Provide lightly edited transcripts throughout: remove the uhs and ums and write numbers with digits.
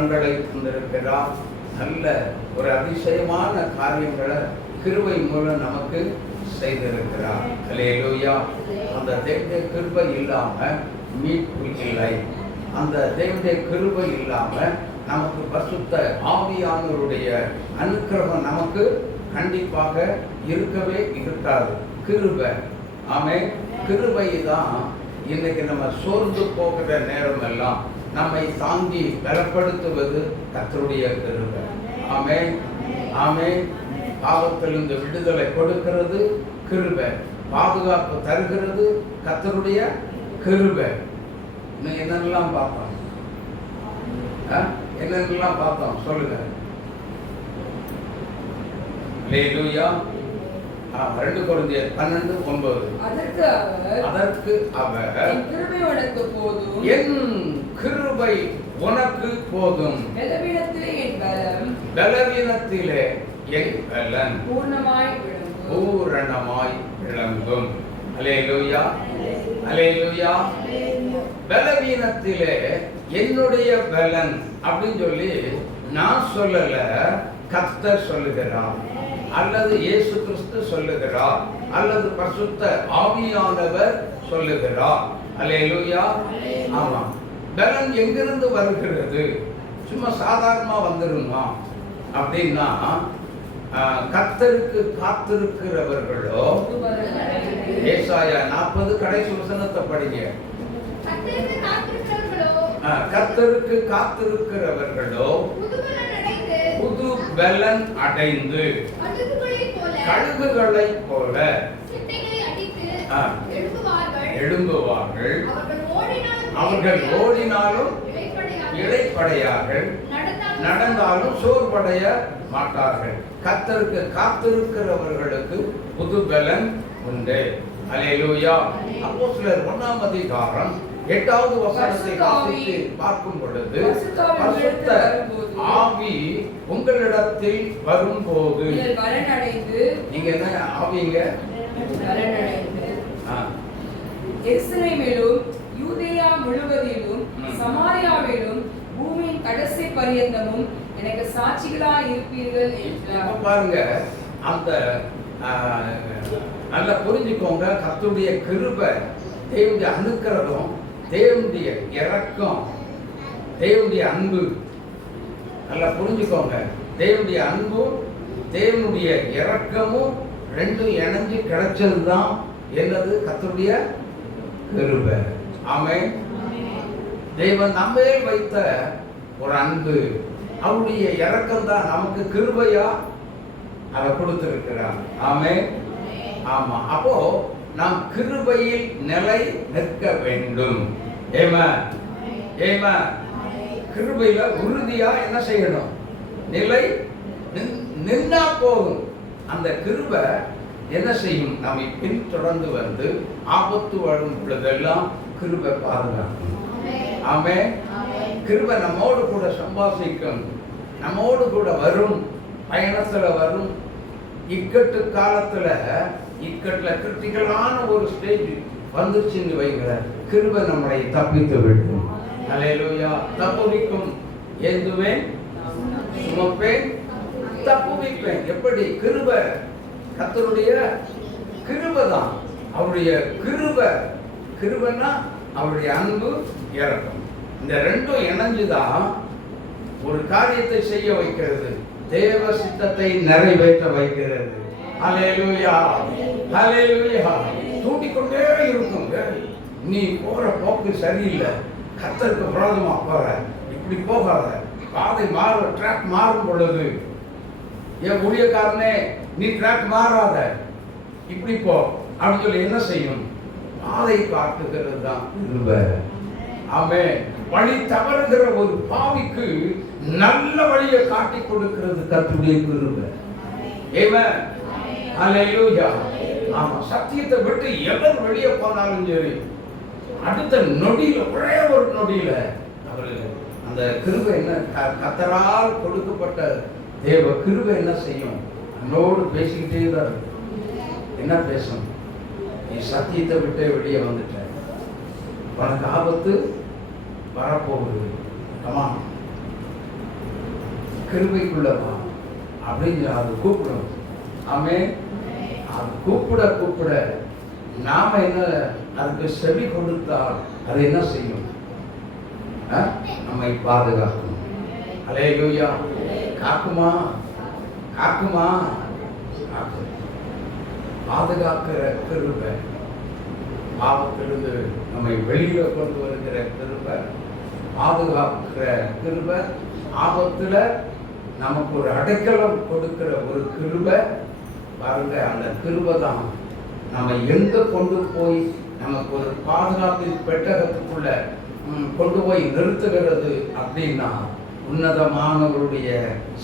வரங்களை தந்திருக்கிறார். நல்ல ஒரு அதிசயமான காரியங்களை கிருபை மூலம் நமக்கு செய்திருக்கிறார். அல்லேலூயா. அந்த தேவனுடைய கிருபை இல்லாம மீட்பு இல்லை. அந்த தேவனுடைய கிருபை இல்லாம நமக்கு பரிசுத்த ஆவியானவருடைய அனுக்கிரகம் நமக்கு கண்டிப்பாக இருக்கவே இருக்காது. கிருபை, ஆமென். கிருபை தான் இன்னைக்கு நம்ம சோர்ந்து போகிற நேரம் எல்லாம் நம்மை தாங்கி பலப்படுத்துவது கர்த்தருடைய கிருபை. ஆமென், ஆமென். பாவத்திலிருந்து விடுதலை கொடுக்கிறது கிருபை, பாதுகாப்பு தருகிறது கர்த்தருடைய கிருபை. என்னென்னலாம் பார்த்தோம்? என்னென்னலாம் பார்த்தோம் சொல்லுங்க. அல்லேலூயா. 2 கொரிந்தியர் 12:9. அதற்கு அவர் என் கிருபை உனக்கு போதும், பலவீனத்திலே என் பலன் பூரணமாய் விளங்கும். அல்லேலூயா, அல்லேலூயா. பலவீனத்திலே என்னுடைய பலன் அப்படின்னு சொல்லி நான் சொல்லல, கர்த்தர் சொல்லுகிறார், அல்லது இயேசு கிறிஸ்து சொல்லுகிறார், அல்லது பரிசுத்த ஆவியானவர் சொல்லுகிறார். அல்லேலூயா. ஆமா. பலன் எங்கிருந்து வருகிறது? சும்மா சாதாரணமா வந்துருமா அப்படின்னா, கர்த்தருக்கு காத்திருக்கிறவர்களோ, ஏசாயா 40 கடைசி வசனத்தை படிங்க. கர்த்தருக்கு காத்திருக்கிறவர்களோ புது பலன் அடைந்து கழுகுகளைப் போல எழும்புவார்கள். அவர்கள் ஓடினாலும் இளைப்படையார்கள், நடந்தாலும் சோர்வடைய மாட்டார்கள். கர்த்தருக்கு காத்திருக்கிறவர்களுக்கு புது பலன் உண்டு. அல்லேலூயா. அப்போஸ்தலர் 1ஆம் அதிகாரம் 8வது வசனத்தை வாசித்து பார்க்கும் பொழுது, பரிசுத்த ஆவி உங்களிடத்தில் வரும்போது நீங்க என்ன ஆவிங்க? எருசலேமிலும் யூதேயா முழுவதிலும் சமாரியாவிலும் பூமியின் கடைசி பரியந்தமும் எனக்கு சாட்சிகளாய் இருப்பீர்கள் என்றார். பாருங்க, அந்த நல்லா புரிஞ்சுக்கோங்க. கர்த்தருடைய கிருபை, தேவனுடைய அனுக்கிரகம், தேவனுடைய இரக்கம், தேவனுடைய அன்பு. நல்லா புரிஞ்சுக்கோங்க. தேவனுடைய அன்பும் தேவனுடைய இரக்கமும் ரெண்டும் இணைஞ்சு கிடைச்சதுதான் என்னது? கர்த்தருடைய கிருபை. ஆமென். தேவன் நம்மே வைத்த ஒரு அன்பு, அவருடைய இரக்கம் தான் நமக்கு கிருபையா அதை கொடுத்திருக்கிறார். ஆமென். ஆமா. அப்போ நாம் கிருபையில் நிலை நிற்க வேண்டும். ஆமென், ஆமென். கிருபையில உறுதியா என்ன செய்யணும்? நிலை நின்னா போதும். அந்த கிருபை என்ன செய்யும்? நம்மை பின்தொடர்ந்து வந்து ஆபத்து வரும் பொழுதெல்லாம் கிருபை பாதுகாக்கும். ஆமென். கிருபை நம்மோடு கூட சம்பாஷிக்கும், நம்மோடு கூட வரும், பயணத்துல வரும். இக்கட்டு காலத்துல, இக்கட்டுல கிரிட்டிக்கலான ஒரு ஸ்டேஜ் வந்துருச்சுன்னு வைங்கள, கிருபை நம்மளை தப்பித்து விடும். அல்லேலூயா. தப்புவிக்கும், ஏந்துவேன், சுமப்பேன், தப்புவிப்பேன். எப்படி? கிருபை. கர்த்தருடைய கிருபை தான். அவருடைய கிருபை, கிருபைன்னா அவருடைய அன்பு, இரக்கம். இந்த ரெண்டும் இணைஞ்சுதான் ஒரு காரியத்தை செய்ய வைக்கிறது, தேவ சித்தத்தை நிறைவேற்ற வைக்கிறது. அல்லேலூயா, அல்லேலூயா. தூண்டிக்கொண்டே இருக்கும். நீ போற போக்கு சரியில்லை, கர்த்தருக்கு விரோதமா போற, இப்படி போகாத, பாதை மாறு, ட்ராக் மாறும் பொழுது, என் ஊழியக்காரனே நீ ட்ராக் மாறாத, இப்படி போ அப்படின்னு சொல்லி என்ன செய்யும்? பாதை காட்டுகிறது தான் கிருபை. ஆமென். வழி தவறுகிற ஒரு பாவிக்கு நல்ல வழியை காட்டி கொடுக்கிறது கர்த்தருடைய கிருபை. ஆமென். அல்லேலூயா. ஆமா. சத்தியத்தை விட்டு எவர் வெளியே போனாலும் சரி, அடுத்த நொடியில, ஒரே ஒரு நொடியில அவரு அந்த கிருபை என்ன, கர்த்தரால் கொடுக்கப்பட்ட தேவ கிருபை என்ன செய்யும்? என்னோடு பேசிக்கிட்டே தான் இருக்கு. என்ன பேசும்? நீ சத்தியத்தை விட்டு வெளியே வந்துட்ட, உனக்கு ஆபத்து வரப்போகுது. ஆமா, கிருபைக்குள்ள வா அப்படின்னு அது கூப்பிடும். ஆமென். அது கூப்பிட நாம என்ன அதுக்கு செவி கொடுத்தால் அது என்ன செய்யும்? நம்மை பாதுகாக்கும். அல்லேலூயா. காக்குமா? பாதுகாக்கிற கிருபை, பாவத்திலிருந்து நம்மை வெளியில கொண்டு வருகிற கிருபை, பாதுகாக்கிற கிருபை, ஆபத்துல நமக்கு ஒரு அடைக்கலம் கொடுக்கிற ஒரு கிருபை. பாருங்க, அந்த கிருபை தான் நம்ம எங்க கொண்டு போய் நமக்கு ஒரு பாதுகாப்பின் பெட்டகத்துக்குள்ள கொண்டு போய் நிறுத்துகிறது அப்படின்னா உன்னதமானவருடைய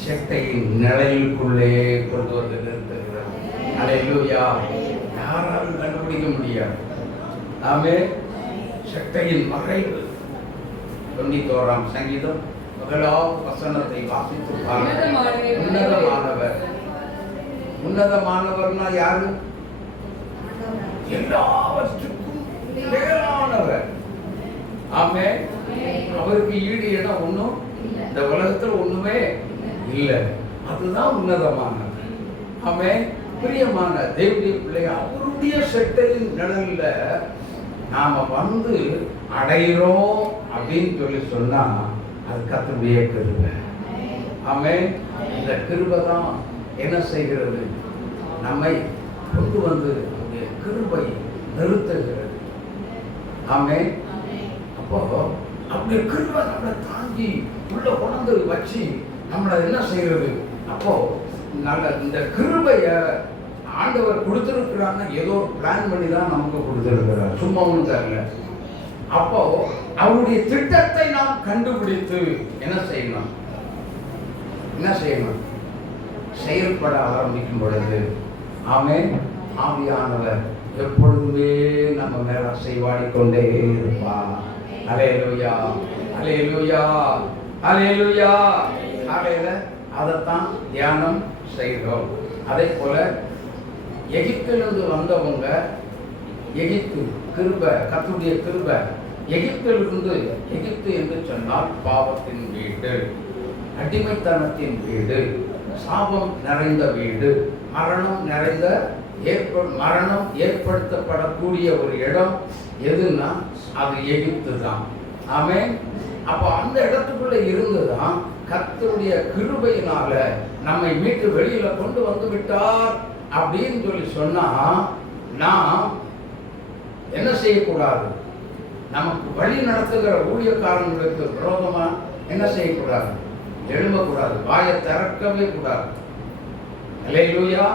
செட்டையின் நிழலுக்குள்ளே கொண்டு வந்து நிறுத்துகிறது. அல்லேலூயா. யாராலும் கண்டுபிடிக்க முடியாது. ஆமென். செட்டையின் மறைவு. 91ஆம் சங்கீதம் முதலாவது வசனத்தை வாசித்து பாருங்கள். உன்னதமானவர். உன்னதமானவர்னா யாரு? எல்லாவற்றுக்கும் மேலானவர். ஆமென். அவருக்கு ஈடு என ஒண்ணும் இந்த உலகத்துல ஒண்ணுமே இல்லை. அதுதான் உன்னதமானவர். ஆமென். பிரியமான தேவனுடைய பிள்ளைங்க, அவருடைய செட்டையின் நிழல்ல நாம வந்து அடைகிறோம் அப்படின்னு சொல்லி சொன்னா அது கர்த்தருடைய கிருபை. ஆமென். இந்த கிருபை தான் என்ன செய்கிறது? நம்மை கொண்டு வந்து கிருபை நிறுத்துகிறது. ஆமென். அப்போ அப்படி கிருபை நம்மளை தாங்கி உள்ள கொண்டு வச்சு நம்மளை என்ன செய்யறது? அப்போ நல்ல இந்த கிருபைய ஆண்டவர் கொடுத்திருக்கிறாங்க, ஏதோ பிளான் பண்ணி தான் நமக்கு கொடுத்திருக்கிறார், சும்மா ஒன்றும் தரல. அப்போ அவருடைய திட்டத்தை நாம் கண்டுபிடித்து என்ன செய்யணும்? செயல்பட ஆரம்பிக்கும் பொழுது ஆமென், ஆவியானவர் எப்பொழுதுமே நம்ம மேல செய்வாடிக்கொண்டே இருப்பார். அல்லேலூயா, அல்லேலூயா, அல்லேலூயா. காலையில அதைத்தான் தியானம் செய்கிறோம். அதே போல எகிப்திலிருந்து வந்தவங்க, எகிப்து கிருபை, கர்த்தருடைய கிருபை. எகிப்திலிருந்து, எகிப்து என்று சொன்னால் பாவத்தின் வீடு, அடிமைத்தனத்தின் வீடு, சாபம் நிறைந்த வீடு, மரணம் ஏற்படுத்தப்படக்கூடிய ஒரு இடம் எதுன்னா அது எகிப்து தான். ஆமென். அப்போ அந்த இடத்துக்குள்ள இருந்துதான் கர்த்தருடைய கிருபையினால நம்மை மீட்டு வெளியில கொண்டு வந்து விட்டார் அப்படின்னு சொல்லி சொன்னா நாம் என்ன செய்யக்கூடாது? நமக்கு வழி நடத்துகிற ஊழியக்காரங்களுக்கு விரோதமா என்ன செய்யக்கூடாது? எழும்பக்கூடாது, வாயை திறக்கவே கூடாது. அல்லேலூயா.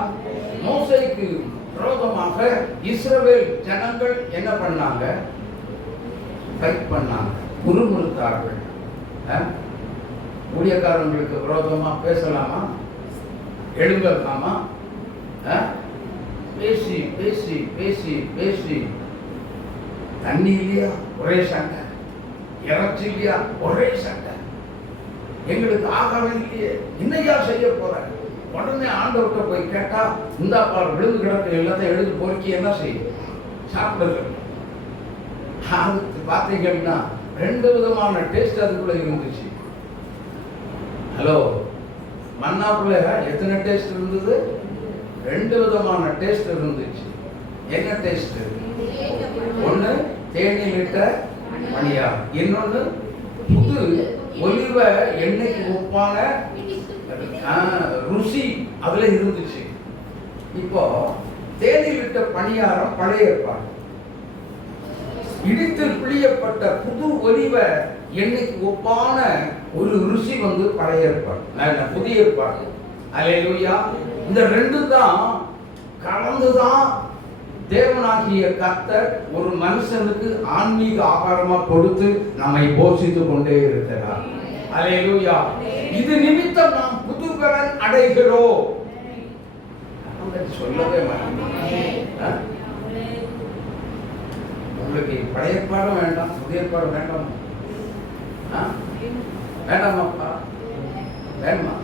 மோசேக்கு விரோதமாக இஸ்ரவேல் ஜனங்கள் என்ன பண்ணாங்க? ஃபைட் பண்ணாங்க, முறுமுறுத்தார்கள். ஊழியக்காரங்களுக்கு விரோதமா பேசலாமா? எழும்பலாமா? பேசி பேசி பேசி பேசி தண்ணி இல்லையா ஒரே சண்டை, இறைச்சி இல்லையா ஒரே சண்டை, எங்களுக்கு ஆகாரம் இல்லையே என்னையா செய்ய போற? உடனே ஆண்டவர்கிட்ட போய் கேட்டா இந்த பால் விழுந்து கிடக்கு எல்லாத்தையும் எழுதி பொறுக்கி என்ன செய்யும்? சாப்பிடுறது. பார்த்தீங்கன்னா 2 விதமான டேஸ்ட் அதுக்குள்ள இருந்துச்சு. ஹலோ, மன்னாக்குள்ள எத்தனை டேஸ்ட் இருந்தது? 2 விதமான டேஸ்ட் இருந்துச்சு. என்ன டேஸ்ட்? ஒண்ணு தேனிலிட்ட பணியாரம், இன்னொன்னு புது ஒலிவ எண்ணெய்க்கு ஒப்பான ருசி அதுல இருந்துச்சு. இப்போ தேனிலிட்ட பணியாரம் பழைய ஏற்பாடு, இடித்து பிழியப்பட்ட புது ஒலிவ எண்ணெய்க்கு ஒப்பான ஒரு ருசி வந்து பழைய ஏற்பாடு, புதிய ஏற்பாடு. அல்லேலூயா. இந்த 2 தான் கலந்துதான் தேவனாகிய கர்த்தர் ஒரு மனுஷனுக்கு ஆன்மீக ஆகாரமா கொடுத்து நம்மை போஷித்து கொண்டே இருக்கிறார். அல்லேலூயா. இது நிமித்தம் நாம் புதுபலன் அடைகிறோம். சொல்லவே மாட்டேன். உங்களுக்கு பழைய பாடம் வேண்டாம், புதிய பாடம் வேண்டாம். வேண்டாமாப்பா? வேணுமா?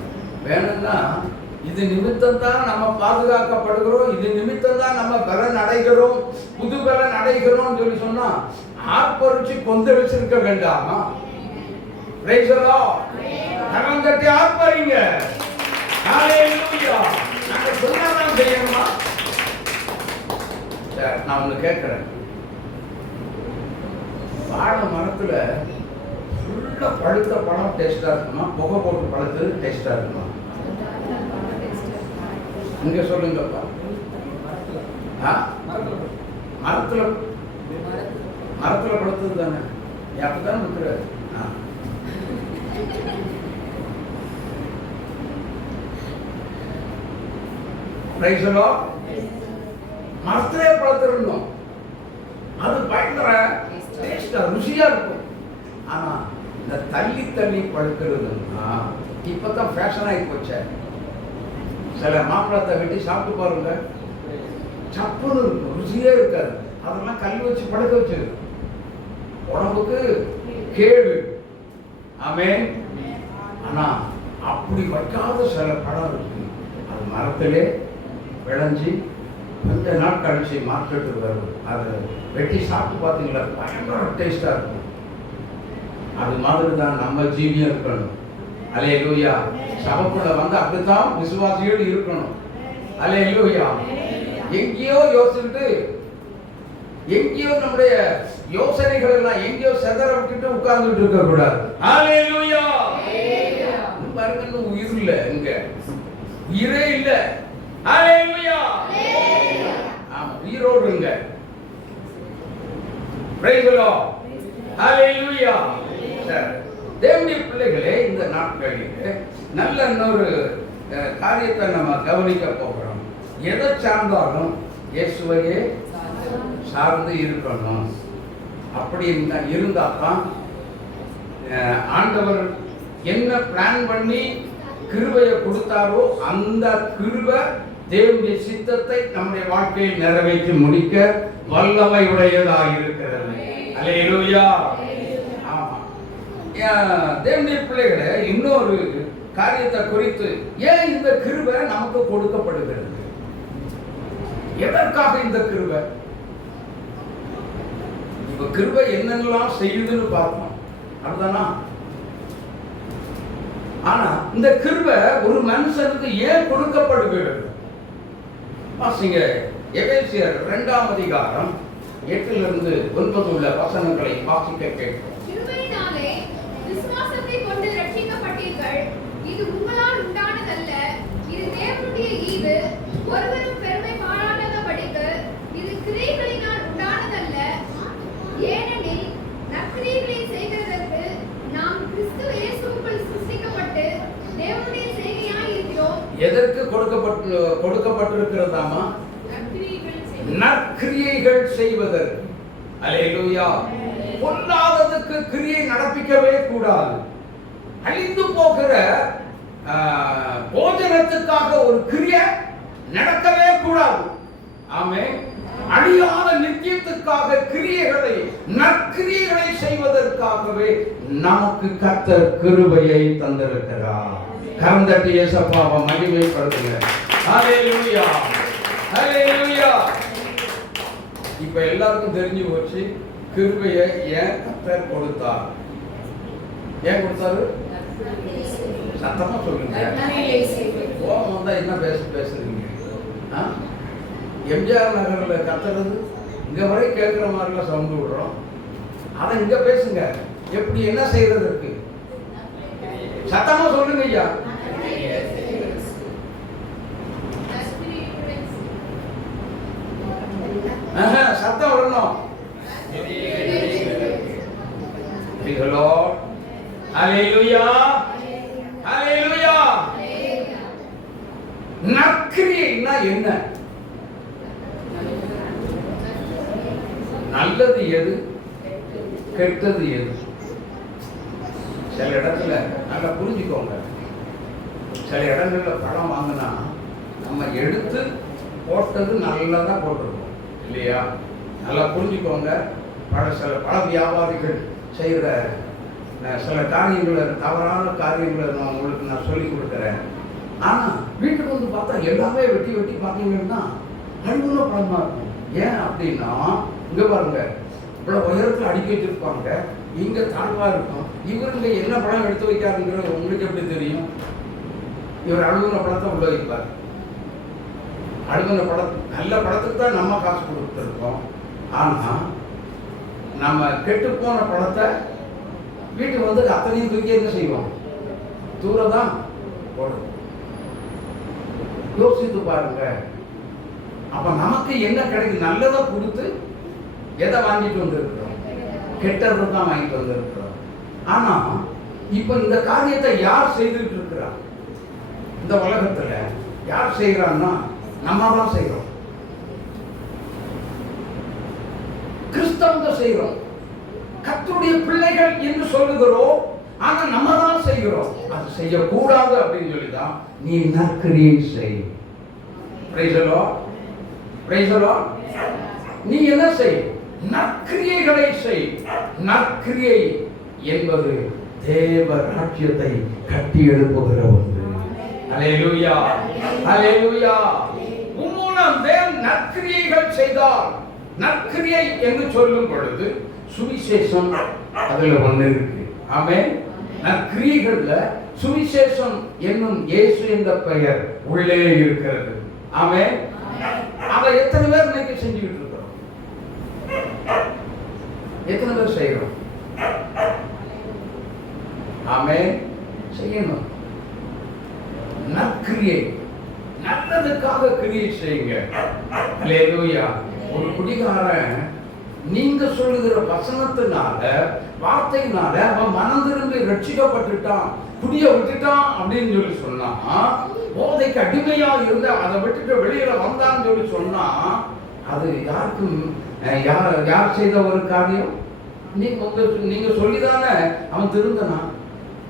வேணும்னா இது நிமித்தம் தான் நம்ம பாதுகாக்கப்படுகிறோம், இது நிமித்தம் தான் நம்ம பலன் அடைகிறோம், புது பலன் அடைகிறோம் சொல்லி சொன்னா ஆர்ப்பரிச்சு கொந்தளிச்சிருக்க வேண்டாமா? Price the Lord. கரம் தட்டி ஆர்ப்பரிங்க. ஹalleluya. நாங்க சொன்னாதான் செய்யணுமா? சரி, நான் ஒண்ணு கேட்கிறேன். வாழை மரத்துல ஃபுல்லா பழுத்த பழம் டேஸ்டா இருக்குமா, புகை போட்டு பழுத்தது டேஸ்டா இருக்குமா? இங்க சொல்லுங்கப்பா. மரத்துல மரத்துல பழுத்தது தானே, அப்படித்தான் இருக்கிறாரு. மரத்திலே பழுத்திருந்தோம், அது பயங்கர டேஸ்டா ருசியா இருக்கும். ஆனா இந்த தள்ளி தள்ளி பழுக்கிறதுன்னா இப்பதான் ஃபேஷன் ஆகி போச்ச. சில மாம்பழத்தை வெட்டி சாப்பிட்டு பாருங்க, சப்புன்னு இருக்கும், ருசியே இருக்காது. அதெல்லாம் கல் வச்சு படுக்க வச்சு உடம்புக்கு கேடு. ஆமென். ஆனா அப்படி வைக்காத சில பழம் இருக்கு, அது மரத்திலே விளைஞ்சி கொஞ்ச நாள் கழிச்சு மார்க்கெட்டுக்கு வரும், அதை வெட்டி சாப்பிட்டு பார்த்தீங்களா, பயங்கர டேஸ்டா இருக்கும். அது மாதிரி தான் நம்ம ஜீவியம் இருக்கணும். அல்லேலூயா. சபைக்குள்ள வந்து அப்படித்தான் விசுவாசிகள் இருக்கணும். அல்லேலூயா. எங்கேயோ யோசிச்சுட்டு, எங்கேயோ நம்முடைய யோசனைகள் எல்லாம் எங்கேயோ செதற விட்டுட்டு உட்கார்ந்துட்டு இருக்க கூடாது. அல்லேலூயா. பாருங்க, உயிர் இல்ல, இங்க உயிரே இல்ல. அல்லேலூயா. ஆமா, உயிரோடு இருங்க. Praise the lord. அல்லேலூயா. தேவனுடைய பிள்ளைகளே, இந்த நாட்களிலே நல்ல இன்னொரு காரியத்தை நம்ம கவனிக்க போகிறோம். எதை சார்ந்தாலும் இயேசுவையே சார்ந்து இருக்கணும். அப்படி இருந்தா தான் ஆண்டவர் என்ன பிளான் பண்ணி கிருபையை கொடுத்தாரோ அந்த கிருபை தேவனுடைய சித்தத்தை நம்முடைய வாழ்க்கையில் நிறைவேற்றி முடிக்க வல்லமை உடையதாக இருக்கிறது. அல்லேலூயா. ஆமா, தேவனுடைய பிள்ளைகளே, இன்னொரு காரியத்தை குறித்து, ஏன் இந்த கிருபை நமக்கு கொடுக்கப்படுகிறது? எதற்காக இந்த கிருபை? இப்ப கிருபை என்னென்னலாம் செய்யுதுன்னு பார்க்கணும், அதுதானா? ஆனா இந்த கிருபை ஒரு மனுஷனுக்கு ஏன் கொடுக்கப்படுகிறது? வாசிங்க, எபேசியர் 2ஆம் அதிகாரம் 8 to 9 உள்ள வசனங்களை வாசிக்க கேட்கிறோம். கிருபையினாலே விசுவாசத்தை கொண்டு ரட்சிக்கப்பட்டீர்கள். இது உங்களால் உண்டானதல்ல, இது தேவனுடைய ஈவு. ஒருவரும் பெருமை பாராட்டாதபடிக்கு இது கிரியைகளினால் உண்டானதல்ல. ஏனெனில் நற்கிரியைகளை செய்கிறதற்கு நாம் கிறிஸ்து இயேசுவுக்குள் சிருஷ்டிக்கப்பட்டு தேவனுடைய செய்கையாய் இருக்கிறோம். எதற்கு கொடுக்கப்பட்டிருக்கிறதாமா? நற்கிரியைகள் செய்வதற்கு. அல்லேலூயா. பொல்லாததுக்கு கிரியை நடப்பிக்கவே கூடாது. அழிந்து போகிற போஜனத்துக்காக ஒரு கிரியை நடக்கவே கூடாது. ஆமென். அழியாத நித்தியத்துக்காக கிரியைகளை, நற்கிரியைகளை செய்வதற்காகவே நமக்கு கர்த்தர் கிருபையை தந்திருக்கிறார். கரம் தட்டி இயேசுவை மகிமைப்படுத்துங்க. ஹல்லேலூயா. ஹல்லேலூயா. இப்ப எல்லாருக்கும் தெரிஞ்சு போச்சு கிருபையை ஏன் கர்த்தர் கொடுத்தார். ஏன் கொடுத்தாரு? சத்தமா சொல்லுங்க. கோபம் வந்தா என்ன பேசுறீங்க? எம்ஜிஆர் நகர்ல கத்துறது இங்க வரை கேட்கிற மாதிரிலாம் சவுண்ட் விடுறோம். அதை இங்க பேசுங்க. எப்படி என்ன செய்யறது இருக்கு? சத்தமா சொல்லுங்க ஐயா. சத்தம் வரணும். நற்கிரியைன்னா என்ன? நல்லது எது, கெட்டது எது? சில இடத்துல நல்லா புரிஞ்சுக்கோங்க. சில இடங்கள்ல பழம் வாங்கினா நம்ம எடுத்து போட்டது நல்லா தான் போட்டிருக்கோம் இல்லையா? நல்லா புரிஞ்சுக்கோங்க. சில பழ வியாபாரிகள் செய்கிற சில காரியங்களை, தவறான காரியங்களை நான் உங்களுக்கு சொல்லி கொடுக்குறேன். ஆனால் வீட்டுக்கு வந்து பார்த்தா எல்லாமே வெட்டி வெட்டி பார்த்தீங்கன்னா அழுகுன பழமா இருக்கும். ஏன் அப்படின்னா, இங்கே பாருங்க, இவ்வளோ உயரத்தில் அடுக்கி வச்சிருப்பாங்க. இங்க தாழ்வா இருக்கும். இவருங்க என்ன படம் எடுத்து வைக்காருங்கிறது உங்களுக்கு எப்படி தெரியும்? இவர் அழுகுன படத்தை உள்ள வைப்பார். அழுகுன படம் நல்ல படத்துக்கு தான் நம்ம காசு கொடுத்துருக்கோம். ஆனா நம்ம கெட்டு போன படத்தை வீட்டுக்கு வந்து அத்தனையும் தூக்கி என்ன செய்வோம்? தூரம் தான் போடும். யோசித்து பாருங்க. அப்ப நமக்கு என்ன கிடைக்கும்? நல்லதை கொடுத்து எதை வாங்கிட்டு வந்திருக்கிறோம்? கெட்டதை தான் வாங்கிட்டு வந்திருக்கிறோம். ஆனா இப்ப இந்த காரியத்தை யார் செய்துட்டு இருக்கிறா? இந்த உலகத்துல யார் செய்யறான்னா நம்ம தான் செய்யறோம். கிறிஸ்தவங்க செய்யறோம். கர்த்தருடைய பிள்ளைகள் என்று சொல்லுகிறோம். ஆனா நம்ம தான் செய்கிறோம். அது செய்யக்கூடாது அப்படின்னு சொல்லிதான் நீ நற்கிரியை செய். Price the Lord. Price the Lord. நீ என்ன செய்? நற்கிரியைகளை செய். நற்கிரியை என்பது தேவ ராஜ்யத்தை கட்டி எழுப்புகிற ஒன்று. அல்லேலூயா, அல்லேலூயா. உம்மூலம் தேவன் நற்கிரியைகள் செய்தார். நற்கிரியை என்று சொல்லும் பொழுது சுவிசேஷம் அதுல ஒன்று இருக்கு. ஆமென். நற்கிரியைகள்ல சுவிசேஷம் என்னும் இயேசு என்ற பெயர் உள்ளே இருக்கிறது. ஆமென். அதை எத்தனை பேர் இன்னைக்கு செஞ்சுக்கிட்டு இருக்கிறோம்? எத்தனை பேர் செய்யறோம்? ஆமென். செய்யணும். நற்கிரியை, நல்லதுக்காக கிரியை செய்யுங்க. அல்லேலூயா. ஒரு குடிகாரன் நீங்க சொல்லுகிற வசனத்தினால வார்த்தையினால அவன் மனம் திரும்பி ரட்சிக்கப்பட்டுட்டான், குடிய விட்டுட்டான் அப்படின்னு சொல்லி சொன்னா, போதைக்கு அடிமையா இருந்த அதை விட்டுட்டு வெளியில வந்தான்னு சொல்லி சொன்னா, அது யாருக்கும் யார் செய்த ஒரு காரியம்? நீங்க சொல்லிதானே அவன் திருந்தனா?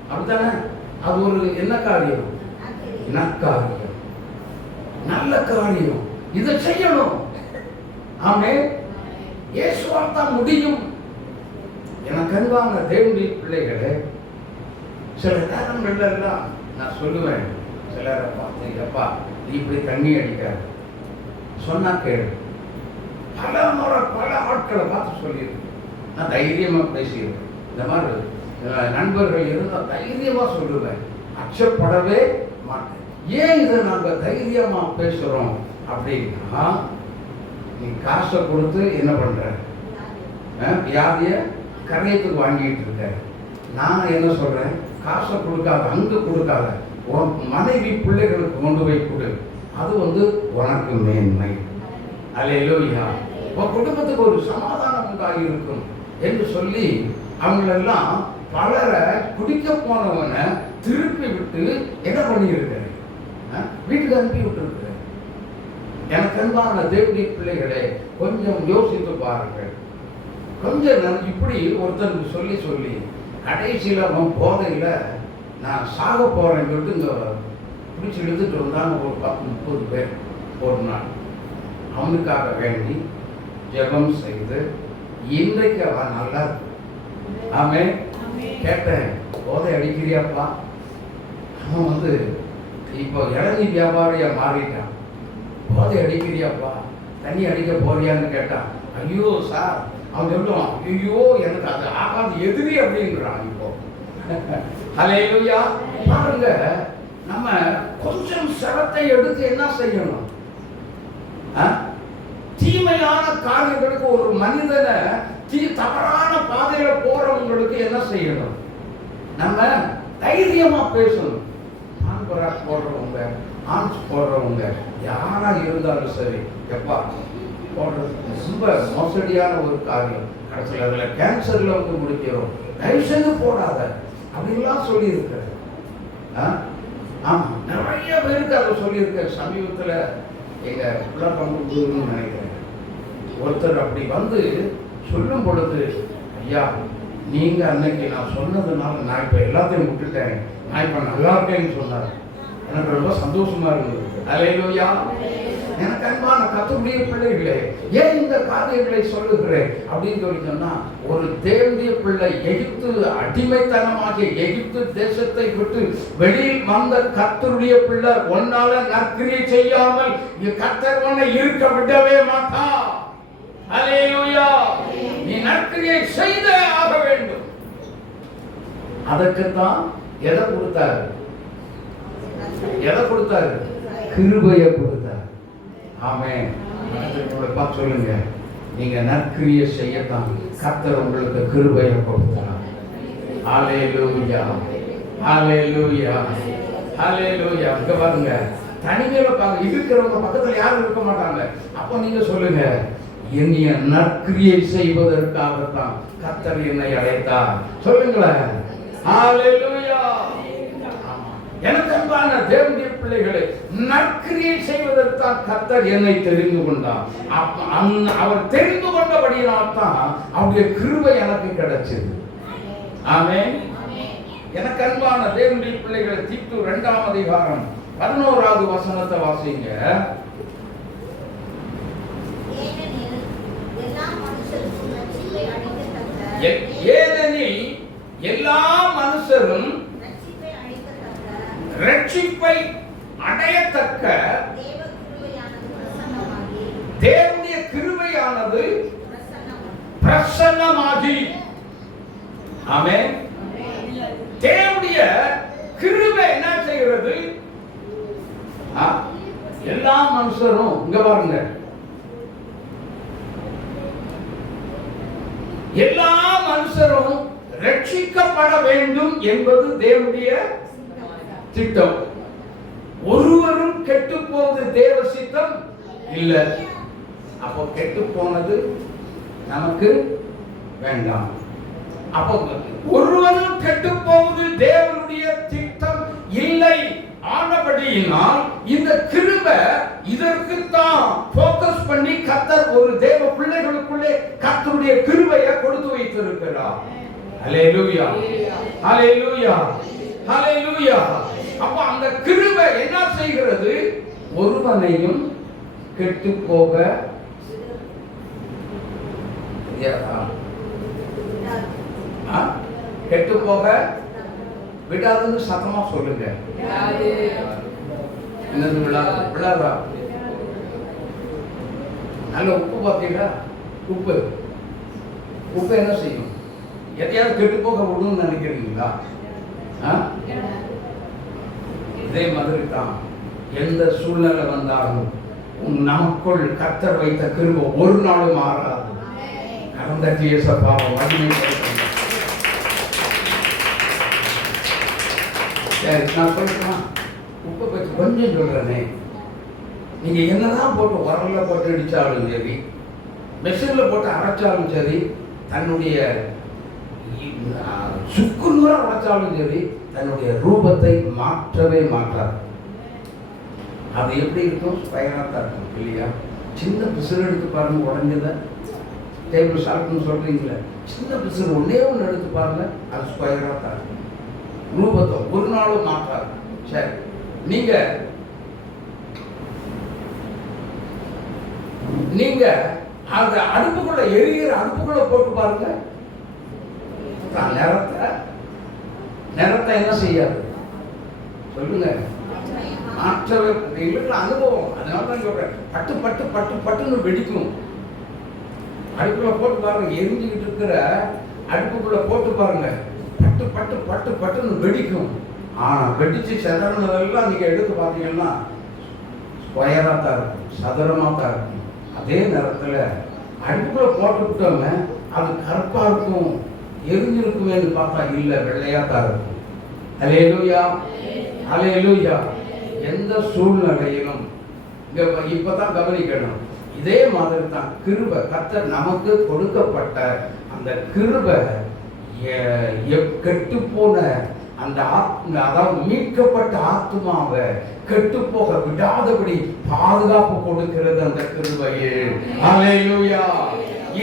அப்படித்தானே? அது ஒரு என்ன காரியம்? நற்காரியம், நல்ல காரியம். இதை செய்யணும். ஆமென். இயேசுவால் தான் முடியும். எனக்கு அன்பான தேவனுடைய பிள்ளைகளே, சில நேரங்கள்ல எல்லாம் நான் சொல்லுவேன், சிலரை பார்த்து, அப்பா நீ இப்படி தண்ணி அடிக்காது சொன்னா கேளு. பல முறை பல ஆட்களை பார்த்து சொல்லியிருக்கேன். நான் தைரியமா பேசியிருக்கேன். இந்த மாதிரி நண்பர்கள் இருந்தால் தைரியமா சொல்லுவேன், அச்சப்படவே மாட்டேன். ஏன் இதை நாங்க தைரியமா பேசுறோம் அப்படின்னா, நீ காசை கொடுத்து என்ன பண்ற? வியாதிய கரையத்துக்கு வாங்கிட்டு இருக்க. நான் என்ன சொல்றேன்? காசை கொடுக்காத, அங்க கொடுக்காத, உன் மனைவி பிள்ளைகளுக்கு கொண்டு போய் கொடு. அது உனக்கு மேன்மை. அல்லேலூயா. உன் குடும்பத்துக்கு ஒரு சமாதானம் உண்டாகி இருக்கும் என்று சொல்லி அவங்களெல்லாம் பலரை குடிக்க போனவனை திருப்பி விட்டு என்ன பண்ணியிருக்கிறேன்? வீட்டுக்கு அனுப்பி விட்டுருக்கிறேன். எனக்கு அன்பான தேவனுடைய பிள்ளைகளே, கொஞ்சம் யோசித்து பாருங்கள். கொஞ்சம் இப்படி ஒருத்தருக்கு சொல்லி சொல்லி கடைசியில் அவன் போதையில் நான் சாக போறேன்னு சொல்லிட்டு இங்கே பிடிச்சி இழுத்துட்டு வந்தாங்க ஒரு 10-30 பேர் ஒரு நாள். அவனுக்காக வேண்டி ஜெபம் செய்து இன்றைக்கு அவன் நல்லா இருக்கு. ஆமென். கேட்டேன், போதை அடிக்கிறியாப்பா? அவன் இப்போ இளநீ வியாபாரியா மாறிட்டான். போதை அடிக்கிறியாப்பா, தண்ணி அடிக்க போறியான்னு கேட்டான். ஐயோ சார், அவன் சொல்லுவான், ஐயோ எனக்கு அது ஆகாது, எதிரி அப்படின்றான். இப்போ ஹல்லேலூயா. பாருங்க, நம்ம கொஞ்சம் சிரத்தை எடுத்து என்ன செய்யணும்? தீமையான காரியங்களுக்கு ஒரு மனிதனை தவறான பாதையில போறவங்களுக்கு என்ன செய்யணும்? நம்ம தைரியமா பேசணும். ஆண்பராக் போடுறவங்க, ஆன்ஸ் போடுறவங்க யாரா இருந்தாலும் சரி, எப்பா போடுறது ரொம்ப மோசடியான ஒரு காரியம். கடைசியில் அதுல கேன்சர்ல முடிக்கிறோம். தயவுசெய்து போடாத அப்படின்லாம் சொல்லி இருக்க. ஆமா, நிறைய பேருக்கு அதை சொல்லியிருக்க. சமீபத்துல எங்க பிள்ளை பங்குன்னு நினைக்கிறேன், ஒருத்தர் அப்படி சொல்லும் பொழுது, ஐயா நீங்க அன்னைக்கு நான் சொன்னதுனால நான் இப்ப எல்லாத்தையும் விட்டுட்டேன், நான் இப்ப நல்லா இருக்கேன்னு சொன்னார். எனக்கு ரொம்ப சந்தோஷமா இருந்தது. அல்லேலூயா. எனக்கு அன்பான கர்த்தருடைய பிள்ளைகளே, ஏன் இந்த காரியங்களை சொல்லுகிறேன் அப்படின்னு சொல்லி சொன்னா, ஒரு தேவனுடைய பிள்ளை எகிப்து அடிமைத்தனமாகிய எகிப்து தேசத்தை விட்டு வெளியில் வந்த கர்த்தருடைய பிள்ளை ஒன்னால நற்கிரியை செய்யாமல் கர்த்தர் உன்னை இருக்க விடவே மாட்டார். அல்லேலூயா. நீ நற்கிரியை செய்தே ஆக வேண்டும். அதுக்குத்தான் எதை கொடுத்தாரு? எதை கொடுத்தாரு? கிருபையை கொடுத்தார். ஆமென். பார்த்து சொல்லுங்க, நீங்க நற்கிரியை செய்யத்தான் கர்த்தர் உங்களுக்கு கிருபையை கொடுத்தார். ஹல்லேலூயா, ஹல்லேலூயா, ஹல்லேலூயா. இங்க பாருங்க, தனிமையில பாருங்க, இருக்கிறவங்க பக்கத்துல யாரும் இருக்க மாட்டாங்க. அப்ப நீங்க சொல்லுங்க, என்னைய நற்கிரியை செய்வதற்காகத்தான் கர்த்தர் என்னை அழைத்தார். சொல்லுங்களேன், ஹல்லேலூயா. எனக்கு அன்பான தேவனுடைய பிள்ளைகளை, நற்கிரியை செய்வதற்காக கர்த்தர் என்னை தெரிந்து கொண்டார். அவர் தெரிந்து கொண்டபடியினால் தான் அவருடைய கிருபை எனக்கு கிடைச்சது. ஆமென். எனக்கு அன்பான தேவனுடைய பிள்ளைகளை, தீத்து 2ஆம் அதிகாரம் 11வது வசனத்தை வாசிங்க. ஏனெனில் எல்லா மனுஷரும் ரட்சிப்பை அடையத்தக்க தேவனுடைய கிருபையானது பிரசன்னமாகி. ஆமென். தேவனுடைய கிருபை என்ன செய்கிறது? எல்லா மனுஷரும், இங்க பாருங்க, எல்லா மனுஷரும் ரட்சிக்கப்பட வேண்டும் என்பது தேவனுடைய திட்டம். ஒருவரும் கெட்டு போவது தேவ சித்தம் இல்ல. அப்போ கெட்டு போனது நமக்கு வேண்டாம். அப்போ ஒருவரும் கெட்டு போவது தேவனுடைய திட்டம் இல்லை. ஆனபடியினால் இந்த கிருபை இதற்குத்தான் ஃபோக்கஸ் பண்ணி கர்த்தர் ஒரு தேவ பிள்ளைகளுக்குள்ளே கர்த்தருடைய கிருபையை கொடுத்து வைத்திருக்கிறார். ஹல்லேலூயா, ஹல்லேலூயா, ஹல்லேலூயா. அப்ப அந்த கிருபை என்ன செய்கிறது? ஒருவனையும் கெட்டு போக கெட்டு போக விடாதுன்னு சத்தமா சொல்லுங்க. என்னது விடாதா? நல்ல உப்பு பார்த்தீங்களா? உப்பு உப்பு என்ன செய்யும்? எதையாவது கெட்டு போக விடணும்னு நினைக்கிறீங்களா? இதே மாதிரி தான் எந்த சூழ்நிலை வந்தாலும் நமக்குள் கர்த்தர் வைத்த கிருபை ஒரு நாளும் மாறாது. கடந்த இயேசுவாவை மகிமைப்படுத்துங்க. நான் சொல்றேன், உப்பை பற்றி கொஞ்சம் சொல்றேனே. நீங்க என்னதான் போட்டு உரல்ல போட்டு அடிச்சாலும் சரி, மெஷின்ல போட்டு அரைச்சாலும் சரி, தன்னுடைய சுக்குநூற அரைச்சாலும் சரி, தன்னுடைய ரூபத்தை மாற்றவே மாட்டார். அது எப்படி இருக்கும்? ஸ்பைராக இருக்கும் இல்லையா? சின்ன பிசுறு எடுத்து பாருங்க, உடஞ்சதை டேபிள் சால்ட்னு சொல்றீங்களே, சின்ன பிசுறு ஒன்னே ஒன்று எடுத்து பாருங்க, அது ஸ்கொயராக தான் இருக்கும். ரூபத்தை ஒரு நாளும் மாற்றாது. சரி, நீங்க நீங்க அந்த அடுப்புக்குள்ள எரிகிற அடுப்புக்குள்ள போட்டு பாருங்க, நிறத்தை என்ன செய்யாது? சொல்லுங்க. மாற்றவே இருக்கிற அனுபவம். அதனாலதான் சொல்றேன், பட்டு பட்டு பட்டு பட்டுன்னு வெடிக்கும். அடுப்புக்குள்ள போட்டு பாருங்க, எரிஞ்சுக்கிட்டு இருக்கிற அடுப்புக்குள்ள போட்டு பாருங்க, பட்டு பட்டு பட்டு பட்டுன்னு வெடிக்கும். ஆனா வெடிச்சு சதுரனதெல்லாம் நீங்க எடுத்து பார்த்தீங்கன்னா ஸ்கொயரா தான் இருக்கும், சதுரமா தான் இருக்கும். அதே நேரத்துல அடுப்புக்குள்ள போட்டுக்கிட்டோங்க, அது கருப்பா இருக்கும், எரிஞ்சிருக்குமேன்னு பார்த்தா இல்ல, வெள்ளையா தான் இருக்கும். ஹல்லேலூயா, ஹல்லேலூயா. எந்த சூழ்நிலையிலும் இப்பதான் கவனிக்கணும். இதே மாதிரி தான் கிருபை, கர்த்தர் நமக்கு கொடுக்கப்பட்ட அந்த கிருபை கெட்டு போன அந்த அதாவது மீட்கப்பட்ட ஆத்மாவை கெட்டு போக விடாதபடி பாதுகாப்பு கொடுக்கிறது அந்த கிருபையே. ஹல்லேலூயா.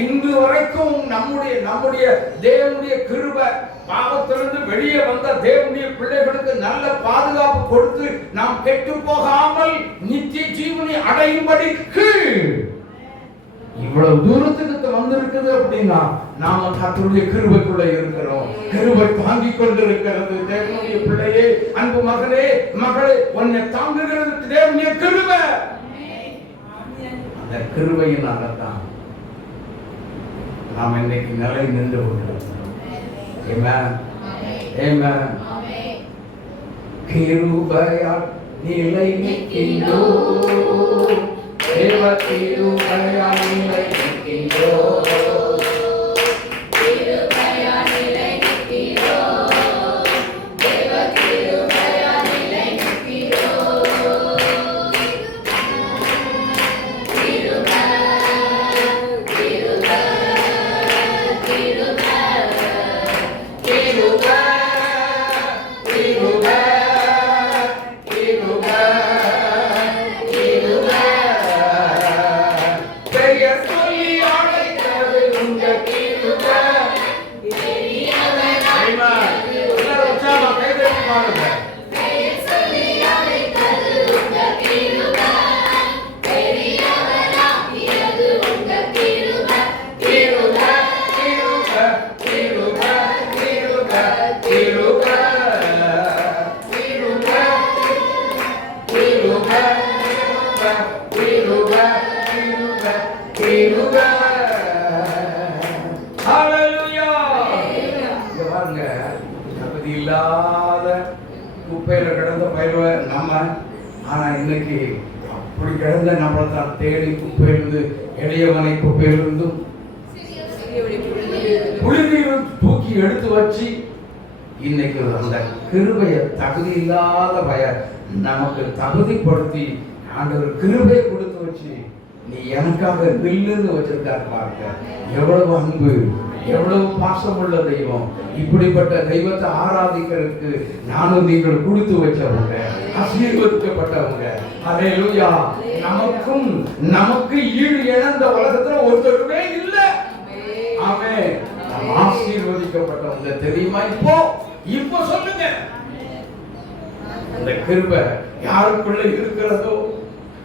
இன்று வரைக்கும் நம்முடைய தேவனுடைய கிருபை, பாவத்திலிருந்து வெளியே வந்த தேவனுடைய பிள்ளைகளுக்கு நல்ல பாதுகாப்பு கொடுத்து நாம் கெட்டு போகாமல் நித்திய ஜீவனை அடையும்படிக்கு இவ்வளவு தூரத்துக்கு வந்திருக்குது. அப்படின்னா நாம கர்த்தருடைய கிருபைக்குள்ள இருக்கிறோம். கிருபை தாங்கிக் கொண்டிருக்கிறது. தேவனுடைய பிள்ளையே, அன்பு மகனே, மகளே, உன்னை தாங்குகிறது தேவனுடைய கிருபை. அந்த கிருபையினால்தான் நாம் இன்னைக்கு நிலை நின்று கொண்டிருக்கிறோம். ஆமென். ஆமென். கிருபையால் நிலை நிற்கின்றோம், தேவ கிருபையால் நிலை நிற்கின்றோம், கிருபையால் நிலை நிற்கிறோம், தேவ கிருபையால் நிலை நிற்கிறோம். கிருபை, கிருபை, கிருபை, கிருபை, கிருபை, கிருபை, கிருபை. பெயர் சொல்லி அழைத்தது உங்க கிருபை. ஆமென். எல்லாரும் உற்சாகமா கை தட்டி பாருங்க. பெயர் சொல்லி அழைத்தது உங்க கிருபை, பெரியவராக்கியது உங்க கிருபை. கிருபை, கிருபை, கிருபை, கிருபை, கிருபை, கிருபை, கிருபை, கிருபை, கிருபை, கிருபை. ஹல்லேலூயா. இங்க பாருங்க, தகுதி இல்லாத குப்பையில கிடந்த பயிர்வ நம்ம, ஆனா இன்னைக்கு அப்படி கிடந்த நம்மளை தான் தேடி குப்பையிலிருந்து, எளியவனை குப்பையிலிருந்தும் புழுதியிலும் தூக்கி எடுத்து வச்சு இன்னைக்கு அந்த கிருபையை தகுதி இல்லாத நமக்கு தகுதிப்படுத்தி ஆண்டவர் கிருபையை கொடுத்து வச்சு நீ எனக்காக நில்லுன்னு வச்சிருக்காரு பாருங்க. எவ்வளவு அன்பு, எவ்வளவு பாசமுள்ள தெய்வம். இப்படிப்பட்ட தெய்வத்தை ஆராதிக்கிறதுக்கு நானும் நீங்கள் கொடுத்து வச்சவங்க, ஆசீர்வதிக்கப்பட்டவங்க. ஹல்லேலூயா. நமக்கும் நமக்கு ஈடு இழந்த உலகத்துல ஒருத்தருமே இல்லை. ஆமென். நாம் ஆசீர்வதிக்கப்பட்டவங்க தெரியுமா? இப்போ சொல்லுங்க, அந்த கிருபை யாருக்குள்ள இருக்கிறதோ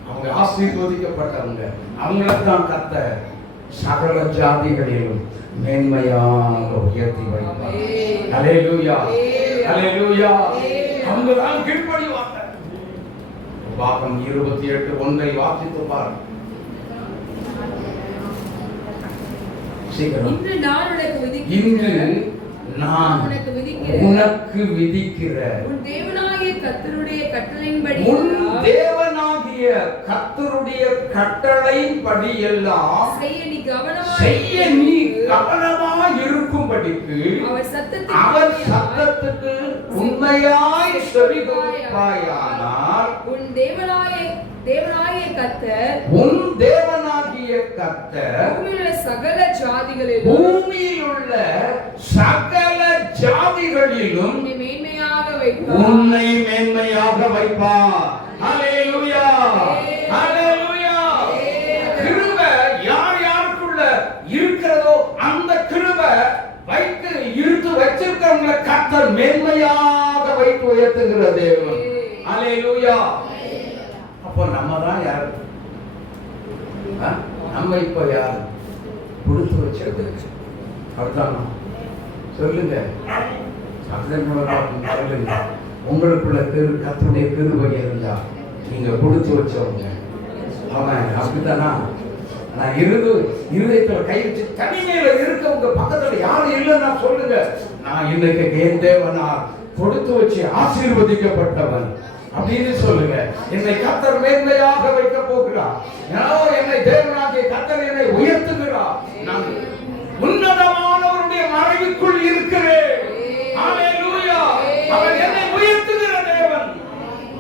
அவங்க ஆசீர்வதிக்கப்பட்டவங்க. அவங்களத்தான் கர்த்தர் சகல ஜாதிகளிலும் மேன்மையாக உயர்த்தி வைப்பார். ஹல்லேலூயா, ஹல்லேலூயா. அவங்க தான் கீழ்ப்படிவாங்க. பாகம் 28:1 வாசித்து பாருங்க. சீக்கிரம். இன்று நான் உனக்கு விதிக்கிற உன் தேவனாகிய கர்த்தருடைய கட்டளையின்படி எல்லாம் செய்ய நீ கவனமாய் இருக்கும்படிக்கு அவர் சத்தத்துக்கு உண்மையாய் செவிகொடுப்பாயானால் உன் தேவனாகிய கர்த்தர் பூமியிலுள்ள சகல ஜாதிகளிலும் உன்னை மேன்மையாக வைப்பார். ஹல்லேலூயா, ஹல்லேலூயா. கிருபை யார் யாருக்குள்ள இருக்கிறதோ அந்த கிருபை வைத்து இழுத்து வச்சிருக்கிறவங்களை கர்த்தர் மேன்மையாக வைத்து உயர்த்துகிற தேவன். ஹல்லேலூயா. அப்போ நம்ம தான் யார்? நம்ம இப்ப யார்? கொடுத்து வச்சது அதுதான். சொல்லுங்க, சொல்லுங்க. உங்களுக்குள்ள கர்த்தருடைய கிருபை இருந்தா நீங்க கொடுத்து வச்சவங்க. அவன் அப்படித்தானா? நான் இருதயத்துல கை வச்சு தனிமையில இருக்கவங்க பக்கத்துல யாரும் இல்லைன்னா சொல்லுங்க, நான் இன்னைக்கு என் தேவனா கொடுத்து வச்சு ஆசீர்வதிக்கப்பட்டவன் அப்படின்னு சொல்லுங்க. என்னை கர்த்தர் மேன்மையாக வைக்க போகிறார். என்னை தேவனாகிய கர்த்தர் என்னை உயர்த்துகிறார். நான் உன்னதமானவருடைய மறைவுக்குள் இருக்கிறேன். ஹல்லேலூயா. அவர் என்னை உயர்த்துகிற தேவன்.